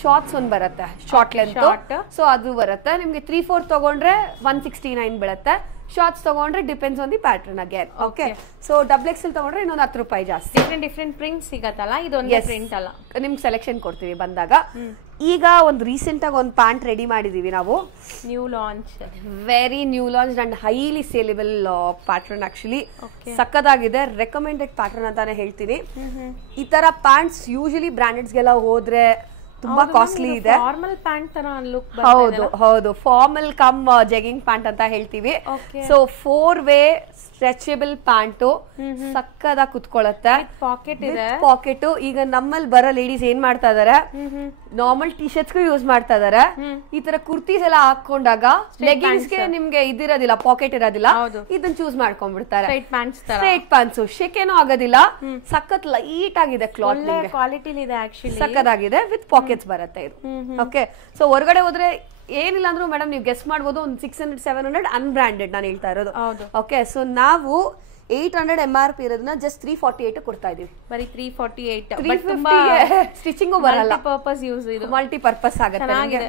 ಶಾರ್ಟ್ಸ್ ಒಂದ್ ಬರುತ್ತೆ, ಶಾರ್ಟ್ ಲೆಂತ್. ಸೊ ಅದು ಬರುತ್ತೆ ನಿಮ್ಗೆ 3/4 ತಗೊಂಡ್ರೆ 169 ಬೀಳುತ್ತೆ. ಶಾರ್ಟ್ಸ್ ತಗೊಂಡ್ರೆ depends on the pattern again. Okay, so XXL ತಗೊಂಡ್ರೆ ಇನ್ನೊಂದು 10 ರೂಪಾಯಿ ಜಾಸ್ತಿ. ಡಿಫ್ರೆಂಟ್ ಪ್ರಿಂಟ್ ಸಿಗತ್ತಲ್ಲ, ಇದೊಂದು ಪ್ರಿಂಟ್ ಅಲ್ಲ, ನಿಮ್ಗೆ ಸೆಲೆಕ್ಷನ್ ಕೊಡ್ತೀವಿ ಬಂದಾಗ. ಈಗ ಒಂದು ರೀಸೆಂಟ್ ಆಗಿ ಒಂದು ಪ್ಯಾಂಟ್ ರೆಡಿ ಮಾಡಿದೀವಿ ನಾವು, new launch, very new launch and highly saleable pattern. Actually ಸಕ್ಕದಾಗಿದೆ, ರೆಕಮೆಂಡೆಡ್ ಪ್ಯಾಟರ್ನ್ ಅಂತಾನೆ ಹೇಳ್ತೀನಿ. ಈ ತರ ಪ್ಯಾಂಟ್ಸ್ ಯೂಶಲಿ ಬ್ರಾಂಡೆಡ್ಸ್ಗೆಲ್ಲ ಹೋದ್ರೆ ತುಂಬಾ ಕಾಸ್ಟ್ಲಿ ಇದೆ. ಫಾರ್ಮಲ್ ಪ್ಯಾಂಟ್ ತರ ಲುಕ್. ಹೌದು, ಫಾರ್ಮಲ್ ಕಮ್ ಜೆಗಿಂಗ್ ಪ್ಯಾಂಟ್ ಅಂತ ಹೇಳ್ತೀವಿ. ಸೊ 4-ವೇ ಸ್ಟ್ರೆಚಬಲ್ ಪ್ಯಾಂಟು ಸಕ್ಕದಾಗಿ ಕುತ್ಕೊಳ್ಳುತ್ತೆ, ಪಾಕೆಟ್. ಈಗ ನಮ್ಮಲ್ಲಿ ಬರೋ ಲೇಡೀಸ್ ಏನ್ ಮಾಡ್ತಾ ಇದಾರೆ, ನಾರ್ಮಲ್ ಟಿ ಶರ್ಟ್ಸ್ಗೂ ಯೂಸ್ ಮಾಡ್ತಾ ಇದಾರೆ. ಈ ತರ ಕುರ್ತೀಸ್ ಎಲ್ಲ ಹಾಕೊಂಡಾಗ ಲೆಗಿಂಗ್ಸ್ಗೆ ನಿಮ್ಗೆ ಇದಿರೋದಿಲ್ಲ, ಪಾಕೆಟ್ ಇರೋದಿಲ್ಲ, ಇದನ್ನ ಚೂಸ್ ಮಾಡ್ಕೊಂಡ್ಬಿಡ್ತಾರೆ. ಸ್ಟ್ರೈಟ್ ಪ್ಯಾಂಟ್ಸ್ ಶೆಕೆನೂ ಆಗೋದಿಲ್ಲ, ಸಖತ್ ಲೈಟ್ ಆಗಿದೆ ಕ್ಲಾತ್, ಸಕ್ಕದಾಗಿದೆ, ವಿತ್ ಪಾಕೆಟ್ಸ್ ಬರುತ್ತೆ ಇದು. ಓಕೆ, ಸೊ ಹೊರಗಡೆ ಹೋದ್ರೆ ಏನಿಲ್ಲ ಅಂದ್ರೂ ಮೇಡಮ್ ನೀವು ಗೆಸ್ ಮಾಡ್ಬೋದು, ಒಂದು 600-700 ಅನ್ಬ್ರಾಂಡೆಡ್ ನಾನು ಹೇಳ್ತಾ ಇರೋದು. ಓಕೆ, ಸೊ ನಾವು 800 MRP ಇರೋದನ್ನ ಜಸ್ಟ್ 348 ಕೊಡ್ತಾ ಇದೀವಿ. ಬರೀ 348. 350 ಸ್ಟಿಚಿಂಗು ಬರಲ್ಲ, ಮಲ್ಟಿಪರ್ಪಸ್ ಆಗುತ್ತೆ.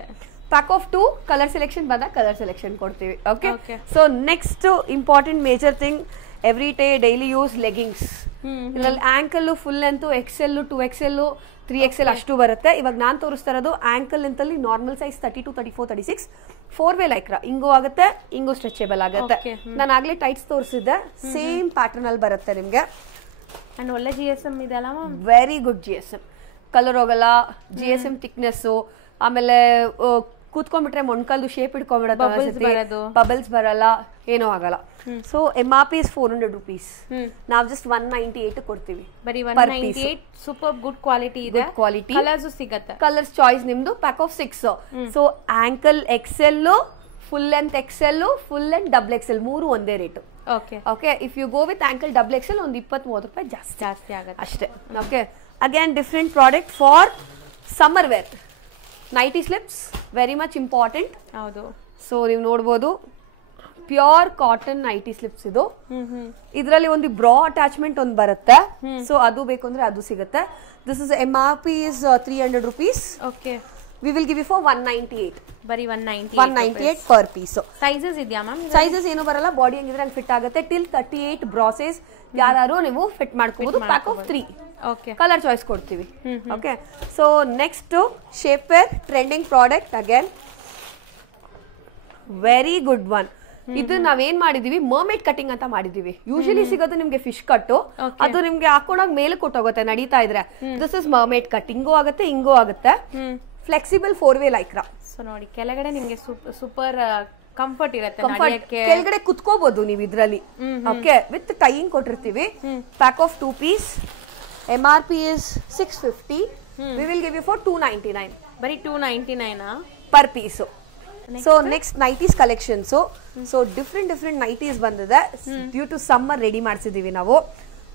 ಪ್ಯಾಕ್ ಆಫ್ 2 ಕಲರ್ ಸೆಲೆಕ್ಷನ್ ಬಂದಾಗ ಕಲರ್ ಸೆಲೆಕ್ಷನ್ ಕೊಡ್ತೀವಿ. Okay, so next important major thing, every day daily use leggings. ಇದ್ರಲ್ಲಿ ankle full length, XL, 2XL, 3XL ಅಷ್ಟು ಬರುತ್ತೆ. ಇವಾಗ ನಾನ್ ತೋರಿಸ್ತಾ ಇರೋದು ಆಂಕಲ್ ಲೆಂತ್ ಅಲ್ಲಿ ನಾರ್ಮಲ್ ಸೈಜ್ 32, 34, 36, 4-ವೇ ಲೈಕ್ರಾ. ಹಿಂಗೂ ಆಗುತ್ತೆ, ಹಿಂಗೂ ಸ್ಟ್ರೆಚಬಲ್ ಆಗುತ್ತೆ. ನಾನು ಆಗ್ಲೇ ಟೈಟ್ಸ್ ತೋರಿಸಿದ್ದೆ, ಸೇಮ್ ಪ್ಯಾಟರ್ನ್ ಅಲ್ಲಿ ಬರುತ್ತೆ ನಿಮ್ಗೆ. ಅಂಡ್ ಒಳ್ಳೆ GSM ಇದೆ ಅಲ್ಲ, ವೆರಿ ಗುಡ್ GSM, ಕಲರ್ ಹೋಗಲ್ಲ, GSM ಥಿಕ್ನೆಸ್. ಆಮೇಲೆ ಕೂತ್ಕೊಂಡ್ಬಿಟ್ರೆ ಮೊಣ್ಕಲ್ದು ಶೇಪ್ ಇಟ್ಕೊಂಡ್ಬಿಡತ್ತೆ, ಬಬಲ್ಸ್ ಬರಲ್ಲ, ಏನೂ ಆಗಲ್ಲ. So MRP is 400 rupees. ನಾವು ಜಸ್ಟ್ 198 ಕೊಡ್ತೀವಿ. ಬರೀ 198. ಸೂಪರ್ ಗುಡ್ ಕ್ವಾಲಿಟಿ ಇದೆ, ಕ್ವಾಲಿಟಿ. ಕಲರ್ಸ್ ಸಿಗುತ್ತೆ, ಕಲರ್ಸ್ ಚಾಯ್ಸ್ ನಿಮ್ದು. Pack of 6. So ankle XL, full length XL, full length XXL, 3 ಒಂದೇ rate. Okay, if you go with ankle XXL ಒಂದು 20-30 ರೂಪಾಯಿ ಜಾಸ್ತಿ ಆಗುತ್ತೆ ಅಷ್ಟೇ. Okay, again different product for summer wear. Nighty slips very much important. ಹೌದು, so ನೀವು ನೋಡ್ಬೋದು, pure cotton nighty slips ಇದು. ಇದರಲ್ಲಿ ಒಂದು ಬ್ರಾ ಅಟ್ಯಾಚ್ಮೆಂಟ್ ಒಂದು ಬರುತ್ತೆ, ಸೊ ಅದು ಬೇಕು ಅಂದ್ರೆ ಅದು ಸಿಗುತ್ತೆ. This is MRP is 300 rupees. Okay, we will give you for 198. ಬರೀ 198 per piece. ಸೈಜಸ್ ಇದೆಯಾ ಮ್ಯಾಮ್? ಸೈಜಸ್ ಏನು ಬರಲ್ಲ, ಬಾಡಿ ಹೆಂಗಿದ್ರೆ ಹಂಗೆ ಫಿಟ್ ಆಗುತ್ತೆ. ಟಿಲ್ 38 ಬ್ರಾಸೆಸ್ ಯಾರು ನೀವು ಫಿಟ್ ಮಾಡ್ಕೋಬಹುದು. Pack of 3. Okay, colour choice ಕೊಡ್ತೀವಿ. Okay, so next shape wear trending product, again very good one. ಇದು ನಾವೇನ್ ಮಾಡಿದೀವಿ, ಮರ್ಮೇಡ್ ಕಟಿಂಗ್ ಅಂತ ಮಾಡಿದೀವಿ. ಯೂಶಲಿ ಸಿಗೋದು ನಿಮ್ಗೆ ಫಿಶ್ ಕಟ್, ಅದು ನಿಮ್ಗೆ ಹಾಕೊಂಡಾಗ ಮೇಲೆ ಕೊಟ್ಟೋಗುತ್ತೆ ನಡೀತಾ ಇದ್ರೆ. ದಿಸ್ ಇಸ್ ಮರ್ಮೇಡ್ ಕಟ್, ಹಿಂಗೂ ಆಗುತ್ತೆ, ಹಿಂಗೂ ಆಗುತ್ತೆ. Flexible 4-ವೇ Lycra. ಸೊ ನೋಡಿ, ಕೆಳಗಡೆ ನಿಮ್ಗೆ ಸೂಪರ್ ಕಂಫರ್ಟ್ ಇರುತ್ತೆ, ಕೆಳಗಡೆ ಕುತ್ಕೋಬಹುದು ನೀವು ಇದ್ರಲ್ಲಿ. ಓಕೆ, ವಿತ್ ಟೈಯಿಂಗ್ ಕೊಟ್ಟಿರ್ತೀವಿ. Pack of 2 piece. MRP is 650. We will give you for 299. ಬರೀ 299 per piece. So next nighties collections. So different nighties ಬಂದಿದೆ, ಡ್ಯೂ ಟು ಸಮ್ಮರ್ ರೆಡಿ ಮಾಡಿಸಿದೀವಿ ನಾವು.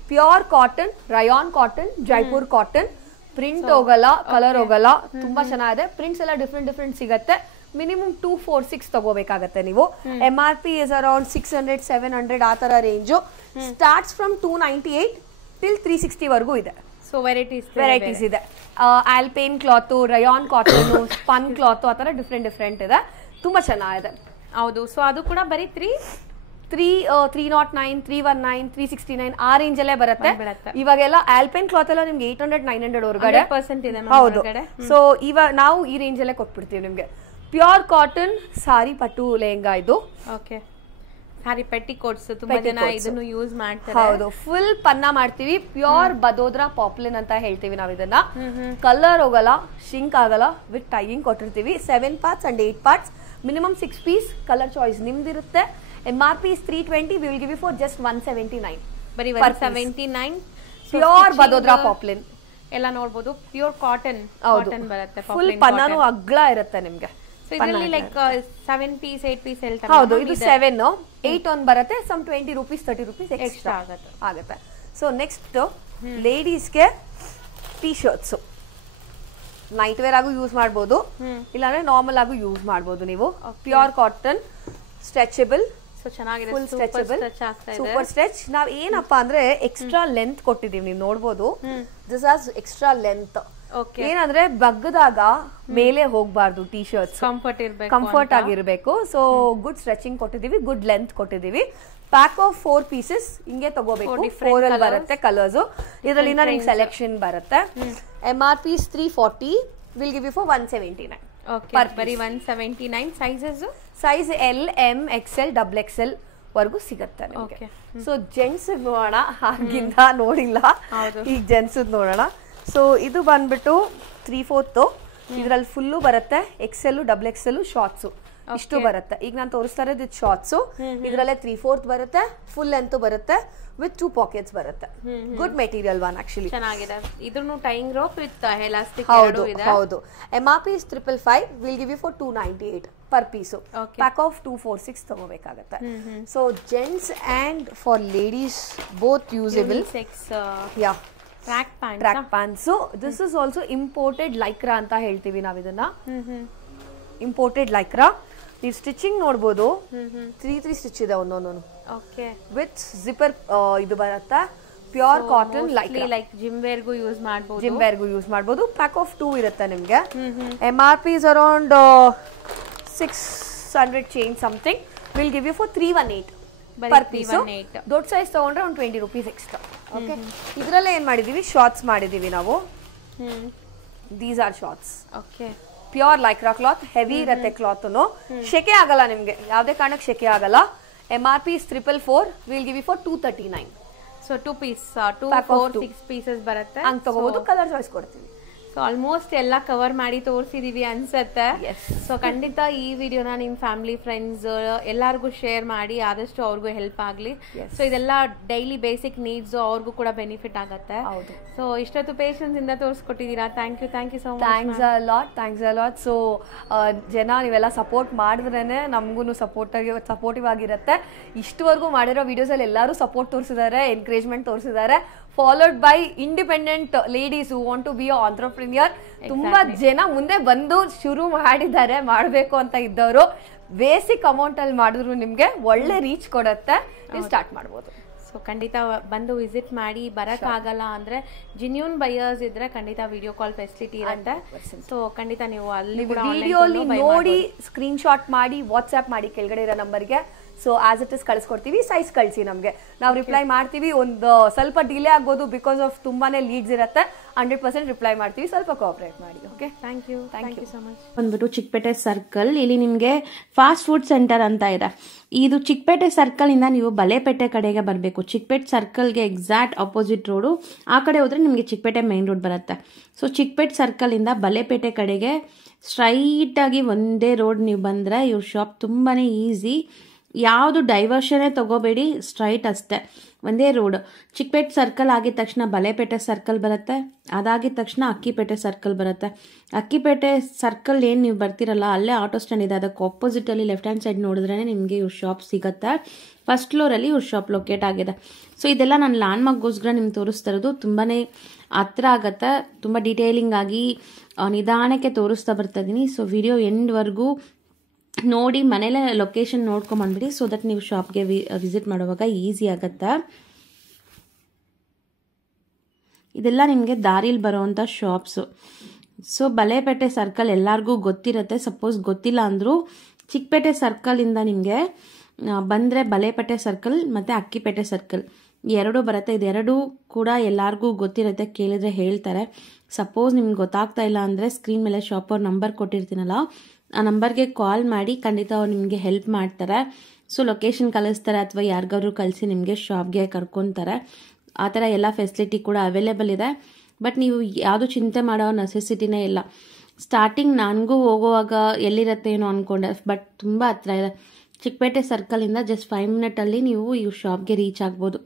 Pure cotton, rayon cotton, Jaipur cotton. Print ಹೋಗಲ್ಲ, colour ಹೋಗಲ್ಲ, ತುಂಬಾ ಚೆನ್ನಾಗಿದೆ. Prints ಎಲ್ಲ different ಸಿಗತ್ತೆ. ಮಿನಿಮಮ್ 246 ತಗೋಬೇಕಾಗತ್ತೆ ನೀವು. MRP is around 600-700 ಆ ತರ ರೇಂಜು. ಸ್ಟಾರ್ಟ್ಸ್ ಫ್ರಮ್ 298 till 360 ವರೆಗೂ ಇದೆ. ಸೊ ವೆರೈಟೀಸ್ ಇದೆ. Alpine cloth, rayon cotton, spun cloth, ಆ ತರ ಡಿಫ್ರೆಂಟ್ ಇದೆ. ತುಂಬಾ ಚೆನ್ನಾಗಿದೆ. ಹೌದು, ಸೊ ಅದು ಕೂಡ ಬರೀ 309, 319, 369 ಆ ರೇಂಜ್ ಅಲ್ಲೇ ಬರುತ್ತೆ. ಇವಾಗೆಲ್ಲ ಆಲ್ಪೇನ್ ಕ್ಲಾತ್ ಎಲ್ಲ ನಿಮ್ಗೆ 800-900 ಹೊರಗಡೆ. ಹೌದು, ಸೊ ಇವಾಗ ನಾವು ಈ ರೇಂಜ್ ಅಲ್ಲೇ ಕೊಟ್ಬಿಡ್ತೀವಿ ನಿಮ್ಗೆ. ಪ್ಯೂರ್ ಕಾಟನ್ ಸಾರಿ ಪಟ್ಟು ಲೆಹಂಗಾ ಇದು. ಓಕೆ, ಸಾರಿ ಪೆಟಿಕೋಟ್ಸ್ ತುಂಬಾ ಜನ ಇದನ್ನು ಯೂಸ್ ಮಾಡ್ತಾರೆ. ಹೌದು, ಫುಲ್ ಪನ್ನ ಮಾಡ್ತೀವಿ. ಪ್ಯೂರ್ ಬದೋದ್ರಾ ಪಾಪ್ಲಿನ್ ಅಂತ ಹೇಳ್ತೀವಿ ನಾವು ಇದನ್ನ. ಕಲರ್ ಹೋಗಲ್ಲ, ಶಿಂಕ್ ಆಗಲ್ಲ, ವಿತ್ ಟೈಯಿಂಗ್ ಕೊಟ್ಟಿರ್ತೀವಿ. 7 parts and 8 parts. Minimum 6 piece. Colour choice ನಿಮ್ದಿರುತ್ತೆ. MRP is 320. We will give you for just 179. ಬರೀ 179. ಪ್ಯೂರ್ ಬದೋದ್ರಾ ಪಾಪ್ಲಿನ್ ಎಲ್ಲ ನೋಡಬಹುದು. ಪ್ಯೂರ್ ಕಾಟನ್ ಬರುತ್ತೆ. ಫುಲ್ ಪನ್ನಾನು ಅಗ್ಲ ಇರುತ್ತೆ ನಿಮ್ಗೆ. ಸೊ ಇದರಲ್ಲಿ ಲೈಕ್ 7 ಪೀಸ್ 8 ಪೀಸ್ ಹೇಳ್ತಾರೆ. ಹೌದು, ಇದು 7, 8 ಒಂದು ಬರುತ್ತೆ. ಸಮ್ 20 rupees 30 rupees ಎಕ್ಸ್ಟ್ರಾ ಆಗುತ್ತೆ. ಸೊ ನೆಕ್ಸ್ಟ್ ಲೇಡೀಸ್ಗೆ ಟೀ ಶರ್ಟ್ಸ್ ನೈಟ್ ವೇರ್ ಆಗು ಯೂಸ್ ಮಾಡಬಹುದು, ಇಲ್ಲಾಂದ್ರೆ ನಾರ್ಮಲ್ ಆಗು ಯೂಸ್ ಮಾಡಬಹುದು ನೀವು. Pure cotton, stretchable, full stretchable, super stretch. ನಾವ್ ಏನಪ್ಪಾ ಅಂದ್ರೆ ಎಕ್ಸ್ಟ್ರಾ ಲೆಂತ್ ಕೊಟ್ಟಿದೀವಿ, ನೀವು ನೋಡ್ಬೋದು. This has extra length. ಏನಂದ್ರೆ ಬಗ್ಗದಾಗ ಮೇಲೆ ಹೋಗ್ಬಾರ್ದು ಟೀ ಶರ್ಟ್ಸ್, ಕಂಫರ್ಟ್ ಆಗಿರ್ಬೇಕು. ಸೊ ಗುಡ್ ಸ್ಟ್ರೆಚಿಂಗ್ ಕೊಟ್ಟಿದೀವಿ, ಗುಡ್ ಲೆಂತ್ ಕೊಟ್ಟಿದೀವಿ. ಪ್ಯಾಕ್ ಆಫ್ 4 ಪೀಸಸ್ ಹಿಂಗೆ ತಗೋಬೇಕು. 4 ಅಲ್ಲಿ ಬರುತ್ತೆ ಕಲರ್ಸ್. ಇದರಲ್ಲಿ ನಿಮ್ಗೆ ಸೆಲೆಕ್ಷನ್ ಬರುತ್ತೆ. MRP is 340, will give you for 179. ಬರೀ 179. Size L, M, XL, XXL ವರ್ಗೂ ಸಿಗುತ್ತೆ ನಿಮಗೆ. ಸೊ ಜೆಂಟ್ಸ್ ನೋಡೋಣ, ಆಗಿಂದ ನೋಡಿಲ್ಲ, ಈಗ ಜೆಂಟ್ಸ್ ನೋಡೋಣ. ಸೊ ಇದು ಬಂದ್ಬಿಟ್ಟು 3/4. ಇದ್ರಲ್ಲಿ ಫುಲ್ಲು ಬರುತ್ತೆ, XL, XXL, ಶಾರ್ಟ್ಸು ಇಷ್ಟು ಬರುತ್ತೆ. ಈಗ ನಾನು ತೋರಿಸ್ತಾ ಇರೋದು ಶಾರ್ಟ್ಸು. ಇದ್ರಲ್ಲೇ 3/4 ಬರುತ್ತೆ, ಫುಲ್ ಲೆಂತ್ ಬರುತ್ತೆ, ವಿತ್ 2 ಪಾಕೆಟ್ಸ್ ಬರುತ್ತೆ. ಗುಡ್ ಮೆಟೀರಿಯಲ್ ಒನ್ ಆಕ್ಚುಲಿ, ಚೆನ್ನಾಗಿದೆ. ಇದನ್ನು ಟೈಯಿಂಗ್ ರೋಪ್ ವಿತ್ ಎಲಾಸ್ಟಿಕ್ ಹೌದು. MRP is 555, will give you for 298 per piece. Pack of 246 ತಗೋಬೇಕಾಗತ್ತೆ. So gents and for ladies both usable. Yeah, track pants. This is also imported Lycra ಅಂತ ಹೇಳ್ತೀವಿ ನಾವು ಇದನ್ನ. Imported Lycra. ನೀವು stitching ನೋಡ್ಬೋದು, 3 stitch ಇದೆ ಒಂದೊಂದು. ವಿತ್ ಜಿಪ್ಪರ್ ಇದು ಬರುತ್ತೆ. ಪ್ಯೂರ್ ಕಾಟನ್ ಲೈಕ್ ಜಿಮ್ ವೇರ್ಗೂ ಯೂಸ್ ಮಾಡ್ಬೋದು. ಪ್ಯಾಕ್ ಆಫ್ 2 ಇರುತ್ತೆ ನಿಮ್ಗೆ. MRP is around 600 change something. We'll give you for 318 per piece. ದೊಡ್ಡ ಸೈಜ್ ತಗೊಂಡ್ರೆ ಒಂದು 20 rupees ಎಕ್ಸ್ಟ್ರಾ. ಓಕೆ, ಇದರಲ್ಲೇ ಏನ್ ಮಾಡಿದೀವಿ, ಶಾರ್ಟ್ಸ್ ಮಾಡಿದೀವಿ ನಾವು. These R shorts. Okay, pure Lycra cloth, heavy ಇರುತ್ತೆ ಕ್ಲಾತ್. ಶೆಕೆ ಆಗಲ್ಲ ನಿಮ್ಗೆ, ಯಾವುದೇ ಕಾರಣಕ್ಕೆ ಶೆಕೆ ಆಗಲ್ಲ. MRP is 444, will give you for 239. So 2 piece 2 4 6 pieces ಬರುತ್ತೆ. ಹಂಗೆ ತಗೋಬಹುದು. ಕಲರ್ ಚಾಯ್ಸ್ ಕೊಡ್ತೀವಿ. ಸೊ ಆಲ್ಮೋಸ್ಟ್ ಎಲ್ಲ ಕವರ್ ಮಾಡಿ ತೋರಿಸಿದೀವಿ ಅನ್ಸತ್ತೆ. ಸೊ ಖಂಡಿತ ಈ ವಿಡಿಯೋನ ನಿಮ್ಮ ಫ್ಯಾಮಿಲಿ ಫ್ರೆಂಡ್ಸ್ ಎಲ್ಲರಿಗೂ ಶೇರ್ ಮಾಡಿ, ಆದಷ್ಟು ಅವ್ರಿಗೂ ಹೆಲ್ಪ್ ಆಗಲಿ. ಸೊ ಇದೆಲ್ಲ ಡೈಲಿ ಬೇಸಿಕ್ ನೀಡ್ಸ್, ಅವ್ರಿಗೂ ಕೂಡ ಬೆನಿಫಿಟ್ ಆಗುತ್ತೆ. ಸೊ ಇಷ್ಟೊತ್ತು ಪೇಷನ್ಸ್ ಇಂದ ತೋರಿಸ್ಕೊಟ್ಟಿದ್ದೀರಾ. Thank you so much. Thanks a lot. So ಜನ ನೀವೆಲ್ಲ ಸಪೋರ್ಟ್ ಮಾಡಿದ್ರೇನೆ ನಮಗೂ ಸಪೋರ್ಟಿವ್ ಆಗಿರುತ್ತೆ. ಇಷ್ಟವರೆಗೂ ಮಾಡಿರೋ ವಿಡಿಯೋಸಲ್ಲಿ ಎಲ್ಲರೂ ಸಪೋರ್ಟ್ ತೋರಿಸಿದ್ದಾರೆ, ಎನ್ಕರೇಜ್ಮೆಂಟ್ ತೋರಿಸಿದ್ದಾರೆ. Followed by independent ladies who want to be a entrepreneur. ತುಂಬಾ ಜನ ಮುಂದೆ ಬಂದು ಶುರು ಮಾಡಿದ್ದಾರೆ, ಮಾಡಬೇಕು ಅಂತ ಇದ್ದವರು. ಬೇಸಿಕ್ ಅಮೌಂಟ್ ಅಲ್ಲಿ ಮಾಡಿದ್ರು ನಿಮ್ಗೆ ಒಳ್ಳೆ ರೀಚ್ ಕೊಡುತ್ತೆ, ನೀವು ಸ್ಟಾರ್ಟ್ ಮಾಡ್ಬೋದು. ಸೊ ಖಂಡಿತ ಬಂದು ವಿಸಿಟ್ ಮಾಡಿ. ಬರೋಕ್ಕಾಗಲ್ಲ ಅಂದರೆ ಜಿನ್ಯೂನ್ ಬೈಯರ್ಸ್ ಇದ್ರೆ ಖಂಡಿತ ವಿಡಿಯೋ ಕಾಲ್ ಫೆಸಿಲಿಟಿ ಇರುತ್ತೆ. ಸೊ ಖಂಡಿತ ನೀವು ಅಲ್ಲಿ ವಿಡಿಯೋಲಿ ನೋಡಿ ಸ್ಕ್ರೀನ್ ಶಾಟ್ ಮಾಡಿ ವಾಟ್ಸ್ಆ್ಯಪ್ ಮಾಡಿ ಕೆಳಗಡೆ ಇರೋ ನಂಬರ್ಗೆ. ಸೊ ಆಸ್ ಇಟ್ ಇಸ್ ಕಳಿಸ್ಕೊಡ್ತೀವಿ, ಸೈಜ್ ಕಳಿಸಿ ನಮಗೆ, ನಾವು ರಿಪ್ಲೈ ಮಾಡ್ತೀವಿ. ಒಂದು ಸ್ವಲ್ಪ ಡಿಲೇ ಆಗ್ಬೋದು ಬಿಕಾಸ್ ಆಫ್ ತುಂಬಾನೇ ಲೀಡ್ಸ್ ಇರುತ್ತೆ. 100% ರಿಪ್ಲೈ ಮಾಡ್ತೀವಿ, ಸ್ವಲ್ಪ ಕೋಆಪರೇಟ್ ಮಾಡಿ. Okay, thank you so much. ಬಂದ್ಬಿಟ್ಟು ಚಿಕ್ಕಪೇಟೆ ಸರ್ಕಲ್, ಇಲ್ಲಿ ನಿಮಗೆ ಫಾಸ್ಟ್ ಫುಡ್ ಸೆಂಟರ್ ಅಂತ ಇದೆ. ಇದು ಚಿಕ್ಕಪೇಟೆ ಸರ್ಕಲ್ ಇಂದ ನೀವು ಬಲೇಪೇಟೆ ಕಡೆಗೆ ಬರಬೇಕು. ಚಿಕ್ಕಪೇಟೆ ಸರ್ಕಲ್ಗೆ ಎಕ್ಸಾಕ್ಟ್ ಅಪೋಸಿಟ್ ರೋಡು. ಆ ಕಡೆ ಹೋದ್ರೆ ನಿಮಗೆ ಚಿಕ್ಕಪೇಟೆ ಮೈನ್ ರೋಡ್ ಬರುತ್ತೆ. ಸೊ ಚಿಕ್ಕಪೇಟೆ ಸರ್ಕಲ್ ಇಂದ ಬಲೇಪೇಟೆ ಕಡೆಗೆ ಸ್ಟ್ರೈಟ್ ಆಗಿ ಒಂದೇ ರೋಡ್ ನೀವು ಬಂದ್ರೆ ಇವ್ರ ಶಾಪ್ ತುಂಬಾನೇ ಈಸಿ. ಯಾವುದು ಡೈವರ್ಷನ್ನೇ ತಗೋಬೇಡಿ, ಸ್ಟ್ರೈಟ್ ಅಷ್ಟೇ, ಒಂದೇ ರೋಡ್. ಚಿಕ್ಕಪೇಟೆ ಸರ್ಕಲ್ ಆಗಿದ ತಕ್ಷಣ ಬಲೇಪೇಟೆ ಸರ್ಕಲ್ ಬರುತ್ತೆ, ಅದಾಗಿದ ತಕ್ಷಣ ಅಕ್ಕಿಪೇಟೆ ಸರ್ಕಲ್ ಬರುತ್ತೆ. ಅಕ್ಕಿಪೇಟೆ ಸರ್ಕಲ್ ಏನು ನೀವು ಬರ್ತಿರಲ್ಲ, ಅಲ್ಲೇ ಆಟೋ ಸ್ಟ್ಯಾಂಡ್ ಇದೆ, ಅದಕ್ಕೆ ಆಪೋಸಿಟಲ್ಲಿ ಲೆಫ್ಟ್ ಹ್ಯಾಂಡ್ ಸೈಡ್ ನೋಡಿದ್ರೇ ನಿಮಗೆ ಇವ್ರ ಶಾಪ್ ಸಿಗುತ್ತೆ. ಫಸ್ಟ್ ಫ್ಲೋರಲ್ಲಿ ಇವ್ರ ಶಾಪ್ ಲೊಕೇಟ್ ಆಗಿದೆ. ಸೊ ಇದೆಲ್ಲ ನಾನು ಲ್ಯಾಂಡ್ ಮಾರ್ಕ್ಗೋಸ್ಕರ ನಿಮ್ಗೆ ತೋರಿಸ್ತಾ ಇರೋದು. ತುಂಬಾ ಹತ್ರ ಆಗುತ್ತೆ, ತುಂಬ ಡೀಟೇಲಿಂಗ್ ಆಗಿ ನಿಧಾನಕ್ಕೆ ತೋರಿಸ್ತಾ ಬರ್ತಾ ಇದ್ದೀನಿ. ಸೊ ವಿಡಿಯೋ ಎಂಡ್ವರೆಗೂ ನೋಡಿ, ಮನೇಲೆ ಲೊಕೇಶನ್ ನೋಡ್ಕೊಂಬಂದ್ಬಿಡಿ, ಸೊ ದಟ್ ನೀವು ಶಾಪ್ಗೆ ವಿಸಿಟ್ ಮಾಡುವಾಗ ಈಸಿ ಆಗುತ್ತೆ. ಇದೆಲ್ಲ ನಿಮಗೆ ದಾರಿಲಿ ಬರೋವಂಥ ಶಾಪ್ಸು. ಸೊ ಬಲೇಪೇಟೆ ಸರ್ಕಲ್ ಎಲ್ಲರಿಗೂ ಗೊತ್ತಿರುತ್ತೆ. ಸಪೋಸ್ ಗೊತ್ತಿಲ್ಲ ಅಂದರೂ ಚಿಕ್ಕಪೇಟೆ ಸರ್ಕಲಿಂದ ನಿಮಗೆ ಬಂದರೆ ಬಲೇಪೇಟೆ ಸರ್ಕಲ್ ಮತ್ತು ಅಕ್ಕಿಪೇಟೆ ಸರ್ಕಲ್ ಎರಡೂ ಬರುತ್ತೆ. ಇದೆರಡೂ ಕೂಡ ಎಲ್ಲರಿಗೂ ಗೊತ್ತಿರುತ್ತೆ, ಕೇಳಿದ್ರೆ ಹೇಳ್ತಾರೆ. ಸಪೋಸ್ ನಿಮ್ಗೆ ಗೊತ್ತಾಗ್ತಾ ಇಲ್ಲ ಅಂದರೆ ಸ್ಕ್ರೀನ್ ಮೇಲೆ ಶಾಪ್ ಅವ್ರ ನಂಬರ್ ಕೊಟ್ಟಿರ್ತೀನಲ್ಲ, ಆ ನಂಬರ್ಗೆ ಕಾಲ್ ಮಾಡಿ, ಖಂಡಿತ ಅವ್ರು ನಿಮಗೆ ಹೆಲ್ಪ್ ಮಾಡ್ತಾರೆ. ಸೊ ಲೊಕೇಶನ್ ಕಳಿಸ್ತಾರೆ ಅಥವಾ ಯಾರಿಗಾದ್ರು ಕಳಿಸಿ ನಿಮಗೆ ಶಾಪ್ಗೆ ಕರ್ಕೊತಾರೆ. ಆ ಥರ ಎಲ್ಲ ಫೆಸಿಲಿಟಿ ಕೂಡ ಅವೈಲೇಬಲ್ ಇದೆ. ಬಟ್ ನೀವು ಯಾವುದು ಚಿಂತೆ ಮಾಡೋ ನೆಸೆಸಿಟಿನೇ ಇಲ್ಲ. ಸ್ಟಾರ್ಟಿಂಗ್ ನನಗೂ ಹೋಗುವಾಗ ಎಲ್ಲಿರುತ್ತೆ ಏನೋ ಅಂದ್ಕೊಂಡೆ, ಬಟ್ ತುಂಬ ಹತ್ರ ಇದೆ. ಚಿಕ್ಕಪೇಟೆ ಸರ್ಕಲಿಂದ ಜಸ್ಟ್ 5 ಮಿನಿಟಲ್ಲಿ ನೀವು ಈ ಶಾಪ್ಗೆ ರೀಚ್ ಆಗ್ಬೋದು.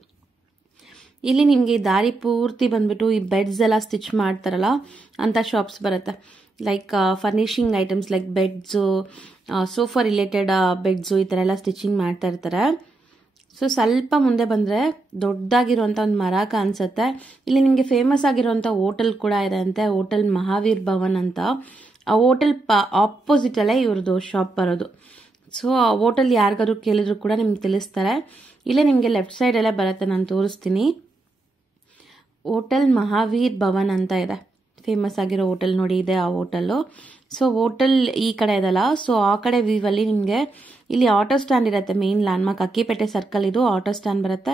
ಇಲ್ಲಿ ನಿಮಗೆ ದಾರಿ ಪೂರ್ತಿ ಬಂದ್ಬಿಟ್ಟು ಈ ಬೆಡ್ಸ್ ಎಲ್ಲ ಸ್ಟಿಚ್ ಮಾಡ್ತಾರಲ್ಲ ಅಂಥ ಶಾಪ್ಸ್ ಬರುತ್ತೆ. Like furnishing items like beds, sofa related beds, ಈ ಥರ ಎಲ್ಲ ಸ್ಟಿಚಿಂಗ್ ಮಾಡ್ತಾ ಇರ್ತಾರೆ. ಸೊ ಸ್ವಲ್ಪ ಮುಂದೆ ಬಂದರೆ ದೊಡ್ಡದಾಗಿರುವಂಥ ಒಂದು ಮರ ಕಾಣಿಸುತ್ತೆ. ಇಲ್ಲಿ ನಿಮಗೆ ಫೇಮಸ್ ಆಗಿರುವಂಥ ಹೋಟೆಲ್ ಕೂಡ ಇದೆ ಅಂತೆ, ಹೋಟೆಲ್ ಮಹಾವೀರ್ ಭವನ್ ಅಂತ. ಆ ಹೋಟೆಲ್ ಆಪೋಸಿಟಲ್ಲೇ ಇವ್ರದ್ದು ಶಾಪ್ ಬರೋದು. ಸೊ ಆ ಹೋಟೆಲ್ ಯಾರಿಗಾದ್ರು ಕೇಳಿದ್ರು ಕೂಡ ನಿಮ್ಗೆ ತಿಳಿಸ್ತಾರೆ. ಇಲ್ಲೇ ನಿಮಗೆ ಲೆಫ್ಟ್ ಸೈಡಲ್ಲೇ ಬರುತ್ತೆ, ನಾನು ತೋರಿಸ್ತೀನಿ. ಹೋಟೆಲ್ ಮಹಾವೀರ್ ಭವನ್ ಅಂತ ಇದೆ, ಫೇಮಸ್ ಆಗಿರೋ ಹೋಟೆಲ್ ನೋಡಿ ಇದೆ ಆ ಹೋಟೆಲ್ಲು. ಸೊ ಹೋಟೆಲ್ ಈ ಕಡೆ ಇದಲ್ಲ, ಸೊ ಆ ಕಡೆ ವ್ಯೂವಲ್ಲಿ ನಿಮಗೆ ಇಲ್ಲಿ ಆಟೋ ಸ್ಟ್ಯಾಂಡ್ ಇರುತ್ತೆ. ಮೇನ್ ಲ್ಯಾಂಡ್ಮಾರ್ಕ್ ಅಕ್ಕಿಪೇಟೆ ಸರ್ಕಲ್ ಇದು ಆಟೋ ಸ್ಟ್ಯಾಂಡ್ ಬರುತ್ತೆ.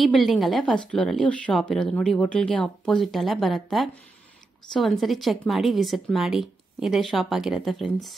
ಈ ಬಿಲ್ಡಿಂಗಲ್ಲೇ ಫಸ್ಟ್ ಫ್ಲೋರಲ್ಲಿ ಶಾಪ್ ಇರೋದು ನೋಡಿ, ಹೋಟೆಲ್ಗೆ ಅಪೋಸಿಟಲ್ಲೇ ಬರುತ್ತೆ. ಸೊ ಒಂದ್ಸರಿ ಚೆಕ್ ಮಾಡಿ ವಿಸಿಟ್ ಮಾಡಿ. ಇದೇ ಶಾಪ್ ಆಗಿರುತ್ತೆ ಫ್ರೆಂಡ್ಸ್.